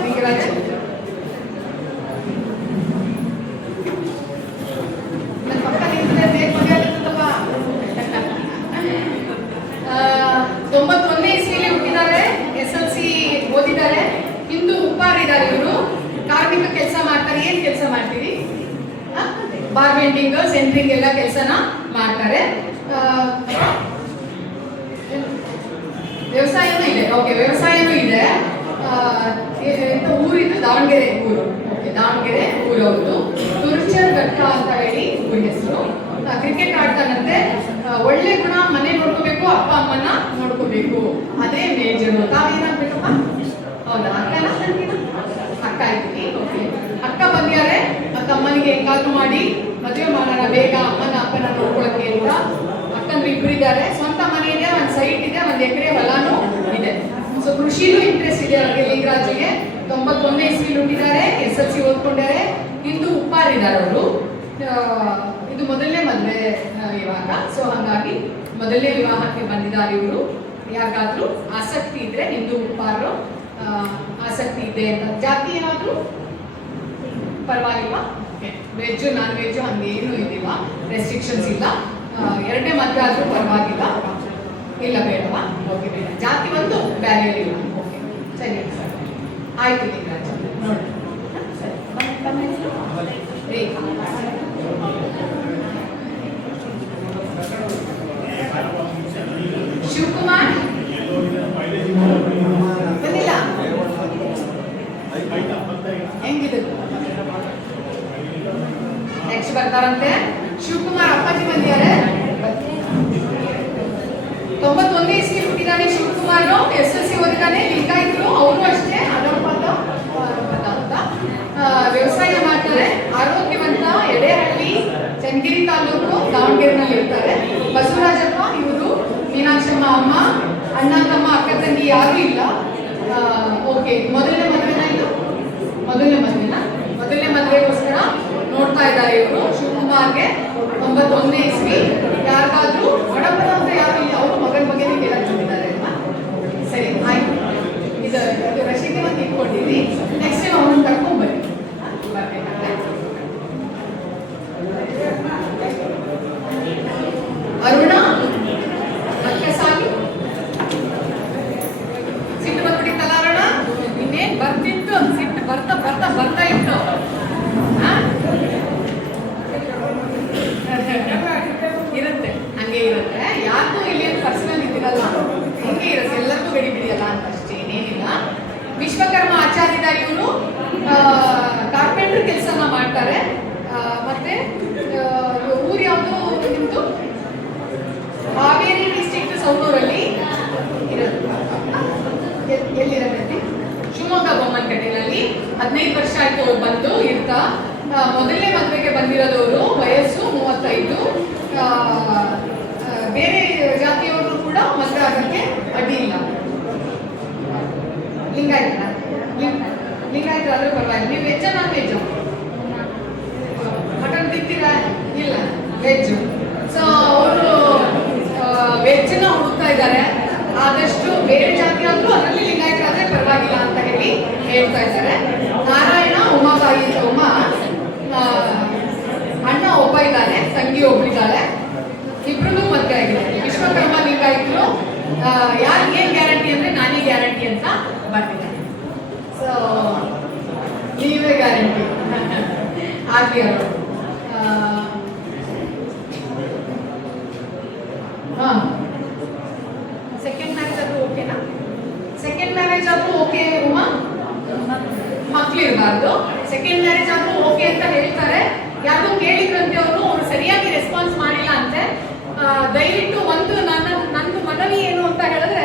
ಲಿಂಗರಾಜು ನನ್ನ ಪಕ್ಕ ನಿಂತಿದೆ, ಬೇಗ ಮನೆಯಲ್ಲಿರ್ತದಪ್ಪ. 91ನೇ ಇಸ್ವಿಲಿ ಹುಟ್ಟಿದ್ದಾರೆ. SLC ಓದಿದ್ದಾರೆ. ಹಿಂದೂ ಉಪ್ಪಾರಿದ್ದಾರೆ. ಇವರು ಕಾರ್ಮಿಕ ಕೆಲಸ ಮಾಡ್ತಾರೆ. ಏನ್ ಕೆಲಸ ಮಾಡ್ತೀರಿ? ಬಾರ್ಬೆಂಡಿಂಗ್, ಸೆಂಟ್ರಿಂಗ್ ಎಲ್ಲ ಕೆಲಸನ ಮಾಡ್ತಾರೆ. ವ್ಯವಸಾಯನೂ ಇದೆ. ಓಕೆ, ವ್ಯವಸಾಯನೂ ಇದೆ. ಎಂತ ಊರಿದ್ದು ದಾವಣಗೆರೆ ಊರು. ಓಕೆ, ದಾವಣಗೆರೆ ಊರವರು. ತುರ್ಚರ್ ಘಟ್ಟ ಅಂತ ಹೇಳಿ ಊರ ಹೆಸರು. ಕ್ರಿಕೆಟ್ ಆಡ್ತಾನಂತೆ. ಒಳ್ಳೆ ಗುಣ, ಮನೆ ನೋಡ್ಕೋಬೇಕು, ಅಪ್ಪ ಅಮ್ಮನ ನೋಡ್ಕೋಬೇಕು, ಅದೇ ಮೇಜರು. ತಾವೇನಾಗ್ಬೇಕಪ್ಪ? ಹೌದಾ, ಅಕ್ಕನ ಅಕ್ಕ ಇದ್ದೀನಿ. ಓಕೆ, ಅಕ್ಕ ಬಂದಿದ್ದಾರೆ. ತಮ್ಮನಿಗೆ ಕಾಲು ಮಾಡಿ ಮದುವೆ ಮಾಡೋಣ ಬೇಗ, ಅಪ್ಪನ ನೋಡ್ಕೊಳಕ್ಕೆ ಅಂತ. ಅಕ್ಕಂದ್ರೆ ಇಬ್ಬರಿದ್ದಾರೆ. ಸ್ವಂತ ಮನೆ ಇದೆ, ಒಂದು ಸೈಟ್ ಇದೆ, 1 ಎಕರೆ ಹೊಲಾನು ಇದೆ. ಸೊ ಕೃಷಿಲೂ ಇಂಟ್ರೆಸ್ಟ್ ಇದೆ ಅವ್ರಿಗೆ. ಲಿಂಗರಾಜ್ಗೆ 91ನೇ ಇಸ್ವಿಲಿ ಹುಟ್ಟಿದ್ದಾರೆ. SLC ಓದ್ಕೊಂಡಿದ್ದಾರೆ. ಹಿಂದೂ ಉಪ್ಪಾರಿದ್ದಾರೆ ಅವರು. ಇದು ಮೊದಲನೇ ಮದುವೆ ಇವಾಗ. ಸೊ ಹಾಗಾಗಿ ಮೊದಲನೇ ವಿವಾಹಕ್ಕೆ ಬಂದಿದ್ದಾರೆ ಇವರು. ಯಾರಿಗಾದ್ರೂ ಆಸಕ್ತಿ ಇದ್ರೆ, ಹಿಂದೂ ಉಪ್ಪಾರು ಆಸಕ್ತಿ ಇದೆ ಅಂತ. ಜಾತಿ ಏನಾದ್ರು ಪರವಾಗಿಲ್ವಾ? ವೆಜ್ ನಾನ್ ವೆಜ್ ಹಂಗೇನು ಇದಿಲ್ಲ, ರೆಸ್ಟ್ರಿಕ್ಷನ್ಸ್ ಇಲ್ಲ. 2ನೇ ಮದುವೆ ಆದ್ರೂ ಪರವಾಗಿಲ್ಲ. ಇಲ್ಲ ಬೇಡವಾ? ಓಕೆ, ಬೇಡ. ಜಾತಿ ಒಂದು ಬ್ಯಾರಿಯರ್ ಇಲ್ಲ. ಓಕೆ, ಸರಿ ಸರ್, ಆಯ್ತು. ಲಿಂಗರಾಜ್ ನೋಡಿ, ಸರಿ. ತಮ್ಮ ಹೆಸರು? ರೇಖಾ. ಶಿವಕುಮಾರ್ ಬಂದಿಲ್ಲ. ಹೆಂಗಿದೆ? ನೆಕ್ಸ್ಟ್ ಬರ್ತಾರಂತೆ. ಶಿವಕುಮಾರ್ ಅಪ್ಪಾಜಿ ಬಂದಿದ್ದಾರೆ. 91ನೇ ಇಸ್ವಿ ಹುಟ್ಟಿದ್ದಾನೆ ಶಿವಕುಮಾರ್. SLC ಓದಿದ್ದಾನೆ. ಲಿಂಗಾಯತರು ಅವರು ಅಷ್ಟೇ. ಅನೋಪದ ಅಂತ ವ್ಯವಸಾಯ ಮಾಡ್ತಾರೆ. ಆರೋಗ್ಯವಂತ, ಎಡೆಹಳ್ಳಿ, ಚನ್ನಗಿರಿ ತಾಲೂಕು, ದಾವಣಗೆರೆನಲ್ಲಿ ಇರ್ತಾರೆ. ಬಸವರಾಜಪ್ಪ ಇವರು, ಮೀನಾಕ್ಷಮ್ಮ ಅಮ್ಮ, ಅಣ್ಣ ತಮ್ಮ ಅಕ್ಕ ತಂಗಿ ಯಾರೂ ಇಲ್ಲ. ಓಕೆ, ಮೊದಲನೇ ಮದುವೆನ ಇದು? ಮೊದಲನೇ ಮದುವೆಗೋಸ್ಕರ ನೋಡ್ತಾ ಇದ್ದಾರೆ ಇವರು. ಶಿವಕುಮಾರ್ಗೆ 91ನೇ ಇಸ್ವಿ. ಯಾರಿಗಾದ್ರೂ ಒಡಪದ ಅಂತ ಯಾರು ಇಲ್ಲ, ಅವರು ಮಗನ ಬಗ್ಗೆ ಕೇಳಕ್ ಬಂದಿದ್ದಾರೆ ಅಲ್ವಾ? ಸರಿ, ಆಯ್ತು. ಇದು ರಶೀದಿ ಒಂದು ಇಟ್ಕೊಂಡಿದ್ವಿ. ನೆಕ್ಸ್ಟ್ ಟೈಮ್ ಅವನ್ನ ಕರ್ಕೊಂಡ್ ಬನ್ನಿ. ಬರ್ಬೇಕಾದ್ರೆ ಅರುಣ ಮತ್ತೆ ಸಾಗಿ ಸಿಟ್ಟು ಬಂದ್ಬಿಟ್ಟಿತ್ತಲ್ಲ ಅರುಣ? ಇನ್ನೇನ್ ಬರ್ತಿತ್ತು ಸಿಟ್ಟು, ಬರ್ತಾ ಇತ್ತು. ಇರುತ್ತೆ, ಹಂಗೆ ಇರುತ್ತೆ. ಯಾರಿಗೂ ಇಲ್ಲಿ ಪರ್ಸನಲ್ ಇದ್ದಿರಲ್ಲ, ಹಂಗೆ ಇರುತ್ತೆ. ಎಲ್ಲರಿಗೂ ಬಿಡಿಯಲ್ಲ ಅಂತ ಅಷ್ಟೇ, ಏನೇನಿಲ್ಲ. ವಿಶ್ವಕರ್ಮ ಆಚಾರ್ಯರಾಗಿ ಇವರು ಕಾರ್ಪೆಂಟರ್ ಕೆಲಸನ ಮಾಡ್ತಾರೆ. ಮತ್ತೆ ಊರು ಯಾವುದು ನಿಮ್ದು? ಹಾವೇರಿ ಡಿಸ್ಟ್ರಿಕ್ಟ್, ಸೌಡೂರಲ್ಲಿ ಇರುತ್ತೆ. ಎಲ್ಲಿರುತ್ತೆ? ಶಿವಮೊಗ್ಗ ಬೊಮ್ಮನಕಟ್ಟಿನಲ್ಲಿ. 15 ವರ್ಷ ಆಯ್ತು ಅವ್ರು ಬಂದು ಇರ್ತಾ. ಮೊದಲನೇ ಮದುವೆಗೆ ಬಂದಿರೋದವರು. ವಯಸ್ಸು 35. ಬೇರೆ ಜಾತಿಯವರು ಕೂಡ ಮದುವೆ ಆಗಕ್ಕೆ ಅಡ್ಡಿ ಇಲ್ಲ. ಲಿಂಗಾಯತರಾದ್ರೂ ಪರವಾಗಿಲ್ಲ. ನೀವು ವೆಜ್ಜಾ ನಾನ್ ವೆಜ್ಜು? ಮಟನ್ ತಿಂತೀರಾ? ಇಲ್ಲ, ವೆಜ್ಜು. ಸೊ ಅವರು ವೆಜ್ನ ಹುಡುಕ್ತಾ ಇದ್ದಾರೆ. ಆದಷ್ಟು ಬೇರೆ ಜಾತಿ ಆದ್ರೂ ಅದರಲ್ಲಿ ಲಿಂಗಾಯತರಾದ್ರೆ ಪರವಾಗಿಲ್ಲ ಅಂತ ಹೇಳಿ ಹೇಳ್ತಾ ಇದ್ದಾರೆ. ನಾರಾಯಣ, ಉಮಾಬಾಯಿ, ಉಮಾ ಅಣ್ಣ ಒಬ್ಬ ಇದ್ದಾನೆ, ತಂಗಿ ಒಬ್ಬಳಿದ್ದಾಳೆ. ಇಬ್ರಿಗೂ ಮದುವೆ ಆಗಿದೆ. ವಿಶ್ವಕರ್ಮ ಲಿಂಗಾಯತರು. ಯಾರಿಗೆ ಏನ್ ಗ್ಯಾರಂಟಿ ಅಂದ್ರೆ ನಾನೇ ಗ್ಯಾರಂಟಿ ಅಂತ ಬರ್ತಿದ್ದಾರೆ. ಸೊ ನೀವೇ ಗ್ಯಾರಂಟಿ ಆಗ್ಲಿ ಅವರು. ಸೆಕೆಂಡ್ ಮ್ಯಾರೇಜ್ ಆದ್ರೂ ಓಕೆನಾ? ಸೆಕೆಂಡ್ ಮ್ಯಾರೇಜ್ ಆದ್ರೂ ಓಕೆ ಉಮಾ? ಮಕ್ಳು ಇರಬಾರ್ದು. ಸೆಕೆಂಡ್ ಮ್ಯಾರೇಜ್ ಆದ್ರೂ ಓಕೆ ಅಂತ ಹೇಳ್ತಾರೆ. ಯಾರು ಕೇಳಿದ್ರಂತೆ ಅವರು ಸರಿಯಾಗಿ ರೆಸ್ಪಾನ್ಸ್ ಮಾಡಿಲ್ಲ ಅಂತೆ. ದಯವಿಟ್ಟು ಒಂದು ನಂದು ಮನವಿ ಏನು ಅಂತ ಹೇಳಿದ್ರೆ,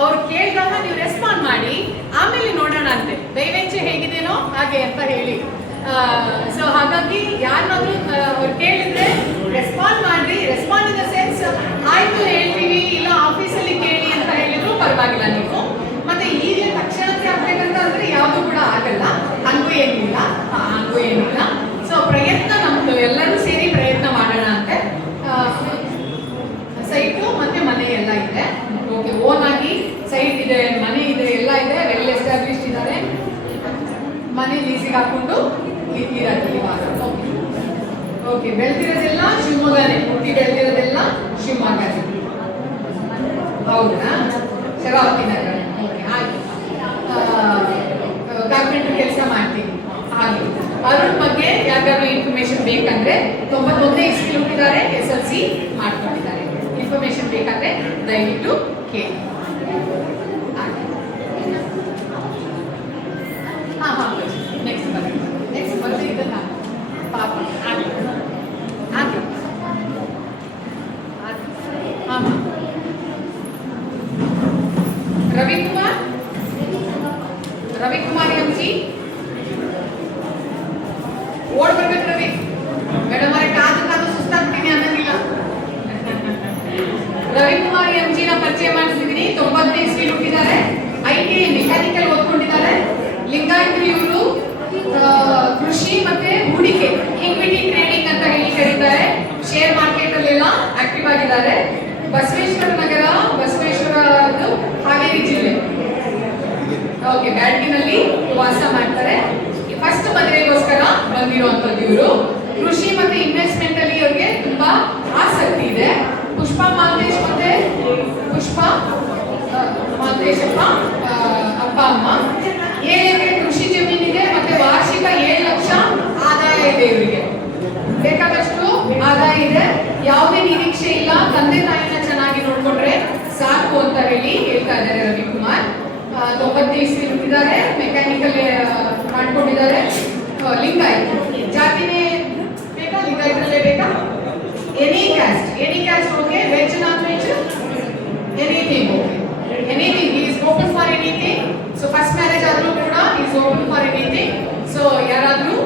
ಅವ್ರು ಕೇಳಿದಾಗ ನೀವು ರೆಸ್ಪಾಂಡ್ ಮಾಡಿ, ಆಮೇಲೆ ನೋಡೋಣ ಅಂತೆ. ದಯವಿಟ್ಟು ಹೇಗಿದೆನೋ ಹಾಗೆ ಅಂತ ಹೇಳಿ. ಸೊ ಹಾಗಾಗಿ ಯಾರನ್ನಾದ್ರೂ ಅವ್ರು ಕೇಳಿದ್ರೆ ರೆಸ್ಪಾಂಡ್ ಮಾಡ್ರಿ. ರೆಸ್ಪಾಂಡ್ ಇನ್ ದ ಸೆನ್ಸ್ ಆಯ್ತು ಹೇಳ್ತೀವಿ, ಇಲ್ಲ ಆಫೀಸಲ್ಲಿ ಕೇಳಿ ಅಂತ ಹೇಳಿದ್ರು ಪರವಾಗಿಲ್ಲ ನೀವು. ಮತ್ತೆ ಈಗಲೇ ತಕ್ಷಣಕ್ಕೆ ಆಗ್ಬೇಕಂತ ಅಂದ್ರೆ ಯಾವುದು ಕೂಡ ಆಗಲ್ಲ. ಹಂಗೂ ಏನಿಲ್ಲ. ಸೊ ಪ್ರಯತ್ನ ನಮ್ದು, ಎಲ್ಲರೂ ಸೇರಿ ಪ್ರಯತ್ನ ಮಾಡೋಣ ಅಂತೆ. ಸೈಟು ಮತ್ತೆ ಮನೆ ಎಲ್ಲ ಇದೆ. ಓಕೆ, ಓನ್ ಆಗಿ ಸೈಟ್ ಇದೆ, ಮನೆ ಇದೆ, ಎಲ್ಲ ಇದೆ. ವೆಲ್ ಎಸ್ಟಾಬ್ಲಿಷ್ಡ್ ಇದ್ದಾರೆ. ಮನೆ ಲೀಸಿಗೆ ಹಾಕೊಂಡು ಇರೋದು ಇವಾಗ. ಓಕೆ, ಬೆಳೆದಿರೋದೆಲ್ಲ ಶಿವಮೊಗ್ಗನೇ. ಹುಟ್ಟಿ ಬೆಳೆದಿರೋದೆಲ್ಲ ಶಿವಮೊಗ್ಗನೇ. ಹೌದಾ? ಶರಾವತಿ ನಗರ. ಓಕೆ, ಆಯ್ತು. ಕಾರ್ಪೆಂಟರ್ ಕೆಲಸ ಮಾಡ್ತೀನಿ. ಹಾಗೆ ಅವ್ರ ಬಗ್ಗೆ ಯಾವ್ದಾದ್ರು ಇನ್ಫಾರ್ಮೇಶನ್ ಬೇಕಂದ್ರೆ 91ನೇ ಇಸ್ವಿ ಹುಟ್ಟಿದ್ದಾರೆ, SLC ಮಾಡ್ಕೊಂಡಿದ್ದಾರೆ. ಇನ್ಫಾರ್ಮೇಶನ್ ಬೇಕಾದ್ರೆ ದಯವಿಟ್ಟು ಕೇಳಿ. ನೆಕ್ಸ್ಟ್ ಮತ್ತೆ ಇದನ್ನ ಪಾಪ ಹಾಗೆ ಹಾಗೆ ಹಾಂ ರವಿಕುಮಾರ್ ಎಂ ಜಿ ಓಡ್ ಬರ್ಬೇಕು ರವಿ ಮೇಡಮ್ ಅವರೇ ಕಾದು ಕಾದು ಸುಸ್ತಾಗ್ತೀನಿ ಅನ್ನಂಗಿಲ್ಲ ರವಿಕುಮಾರ್ ಎಂ ಜಿ ನ ಪರಿಚಯ ಮಾಡಿಸಿದೀನಿ 95 ಇಸ್ವಿ ಹುಟ್ಟಿದ್ದಾರೆ ಐಟಿ ಮೆಕ್ಯಾನಿಕಲ್ ಓದ್ಕೊಂಡಿದ್ದಾರೆ ಲಿಂಗಾಯತರು ಇವರು ಕೃಷಿ ಮತ್ತೆ ಹೂಡಿಕೆ ಇಕ್ವಿಟಿ ಟ್ರೇಡಿಂಗ್ ಅಂತ ಹೇಳಿ ಕರೀತಾರೆ ಶೇರ್ ಮಾರ್ಕೆಟ್ ಅಲ್ಲೆಲ್ಲ ಆಕ್ಟಿವ್ ಆಗಿದ್ದಾರೆ ಬಸವೇಶ್ವರ ನಗರ ಹಾವೇರಿ ಜಿಲ್ಲೆ ಓಕೆ ಬ್ಯಾಡ್ಗಿನಲ್ಲಿ ವಾಸ ಮಾಡ್ತಾರೆ ಫಸ್ಟ್ ಮದುವೆಗೋಸ್ಕರ ಬಂದಿರುವಂತದ್ದು ಇವರು ಕೃಷಿ ಮತ್ತೆ ಇನ್ವೆಸ್ಟ್ಮೆಂಟ್ ಅಲ್ಲಿ ಇವರಿಗೆ ತುಂಬಾ ಆಸಕ್ತಿ ಇದೆ ಪುಷ್ಪ ಮಾಲ್ತೇಶಪ್ಪ ಅಪ್ಪ ಅಮ್ಮ 7 ಎಕರೆ ಕೃಷಿ ಜಮೀನಿದೆ ಮತ್ತೆ ವಾರ್ಷಿಕ 7 ಲಕ್ಷ ಆದಾಯ ಇದೆ ಇವರಿಗೆ ಬೇಕಾದಷ್ಟು ಆದಾಯ ಇದೆ ಯಾವುದೇ ನಿರೀಕ್ಷೆ ಇಲ್ಲ ತಂದೆ ತಾಯಿನ ಚೆನ್ನಾಗಿ ನೋಡ್ಕೊಂಡ್ರೆ ಸಾಕು ಅಂತ ಹೇಳಿ ಹೇಳ್ತಾ ಇದ್ದಾರೆ ರವಿಕುಮಾರ್ 95 ಇಸ್ವಿ ಹುಟ್ಟಿದ್ದಾರೆ ಮೆಕ್ಯಾನಿಕಲ್ ಮಾಡ್ಕೊಂಡಿದ್ದಾರೆ ಲಿಂಗಾಯತ್ ಜಾತಿನೇ ಬೇಕಾ ಲಿಂಗಾಯತರಲ್ಲೇ ಬೇಕಾ any caste okay veg non veg anything he is open for anything so first marriage ಆದ್ರೂ ಕೂಡ he is open for anything so ಯಾರಾದ್ರೂ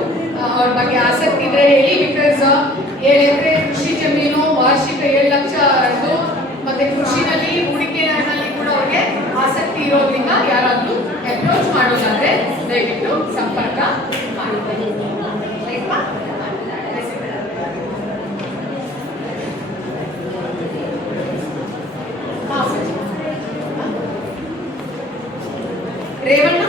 ಅವ್ರ ಬಗ್ಗೆ ಆಸಕ್ತಿ ಇದ್ರೆ ಹೇಳಿ ಬಿಕಾಸ್ 7 ಎಕರೆ ಕೃಷಿ ಜಮೀನು ವಾರ್ಷಿಕ 7 ಲಕ್ಷ ಇದು ಮತ್ತೆ ಕೃಷಿನಲ್ಲಿ ಹೂಡಿಕೆನಲ್ಲಿ ಕೂಡ ಅವ್ರಿಗೆ ಆಸಕ್ತಿ ಇರೋದ್ರಿಂದ ಯಾರಾದ್ರೂ ಅಪ್ರೋಚ್ ಮಾಡೋದಾದ್ರೆ ದಯವಿಟ್ಟು ಸಂಪರ್ಕ ಮಾಡಿ ರೇವಣ್ಣ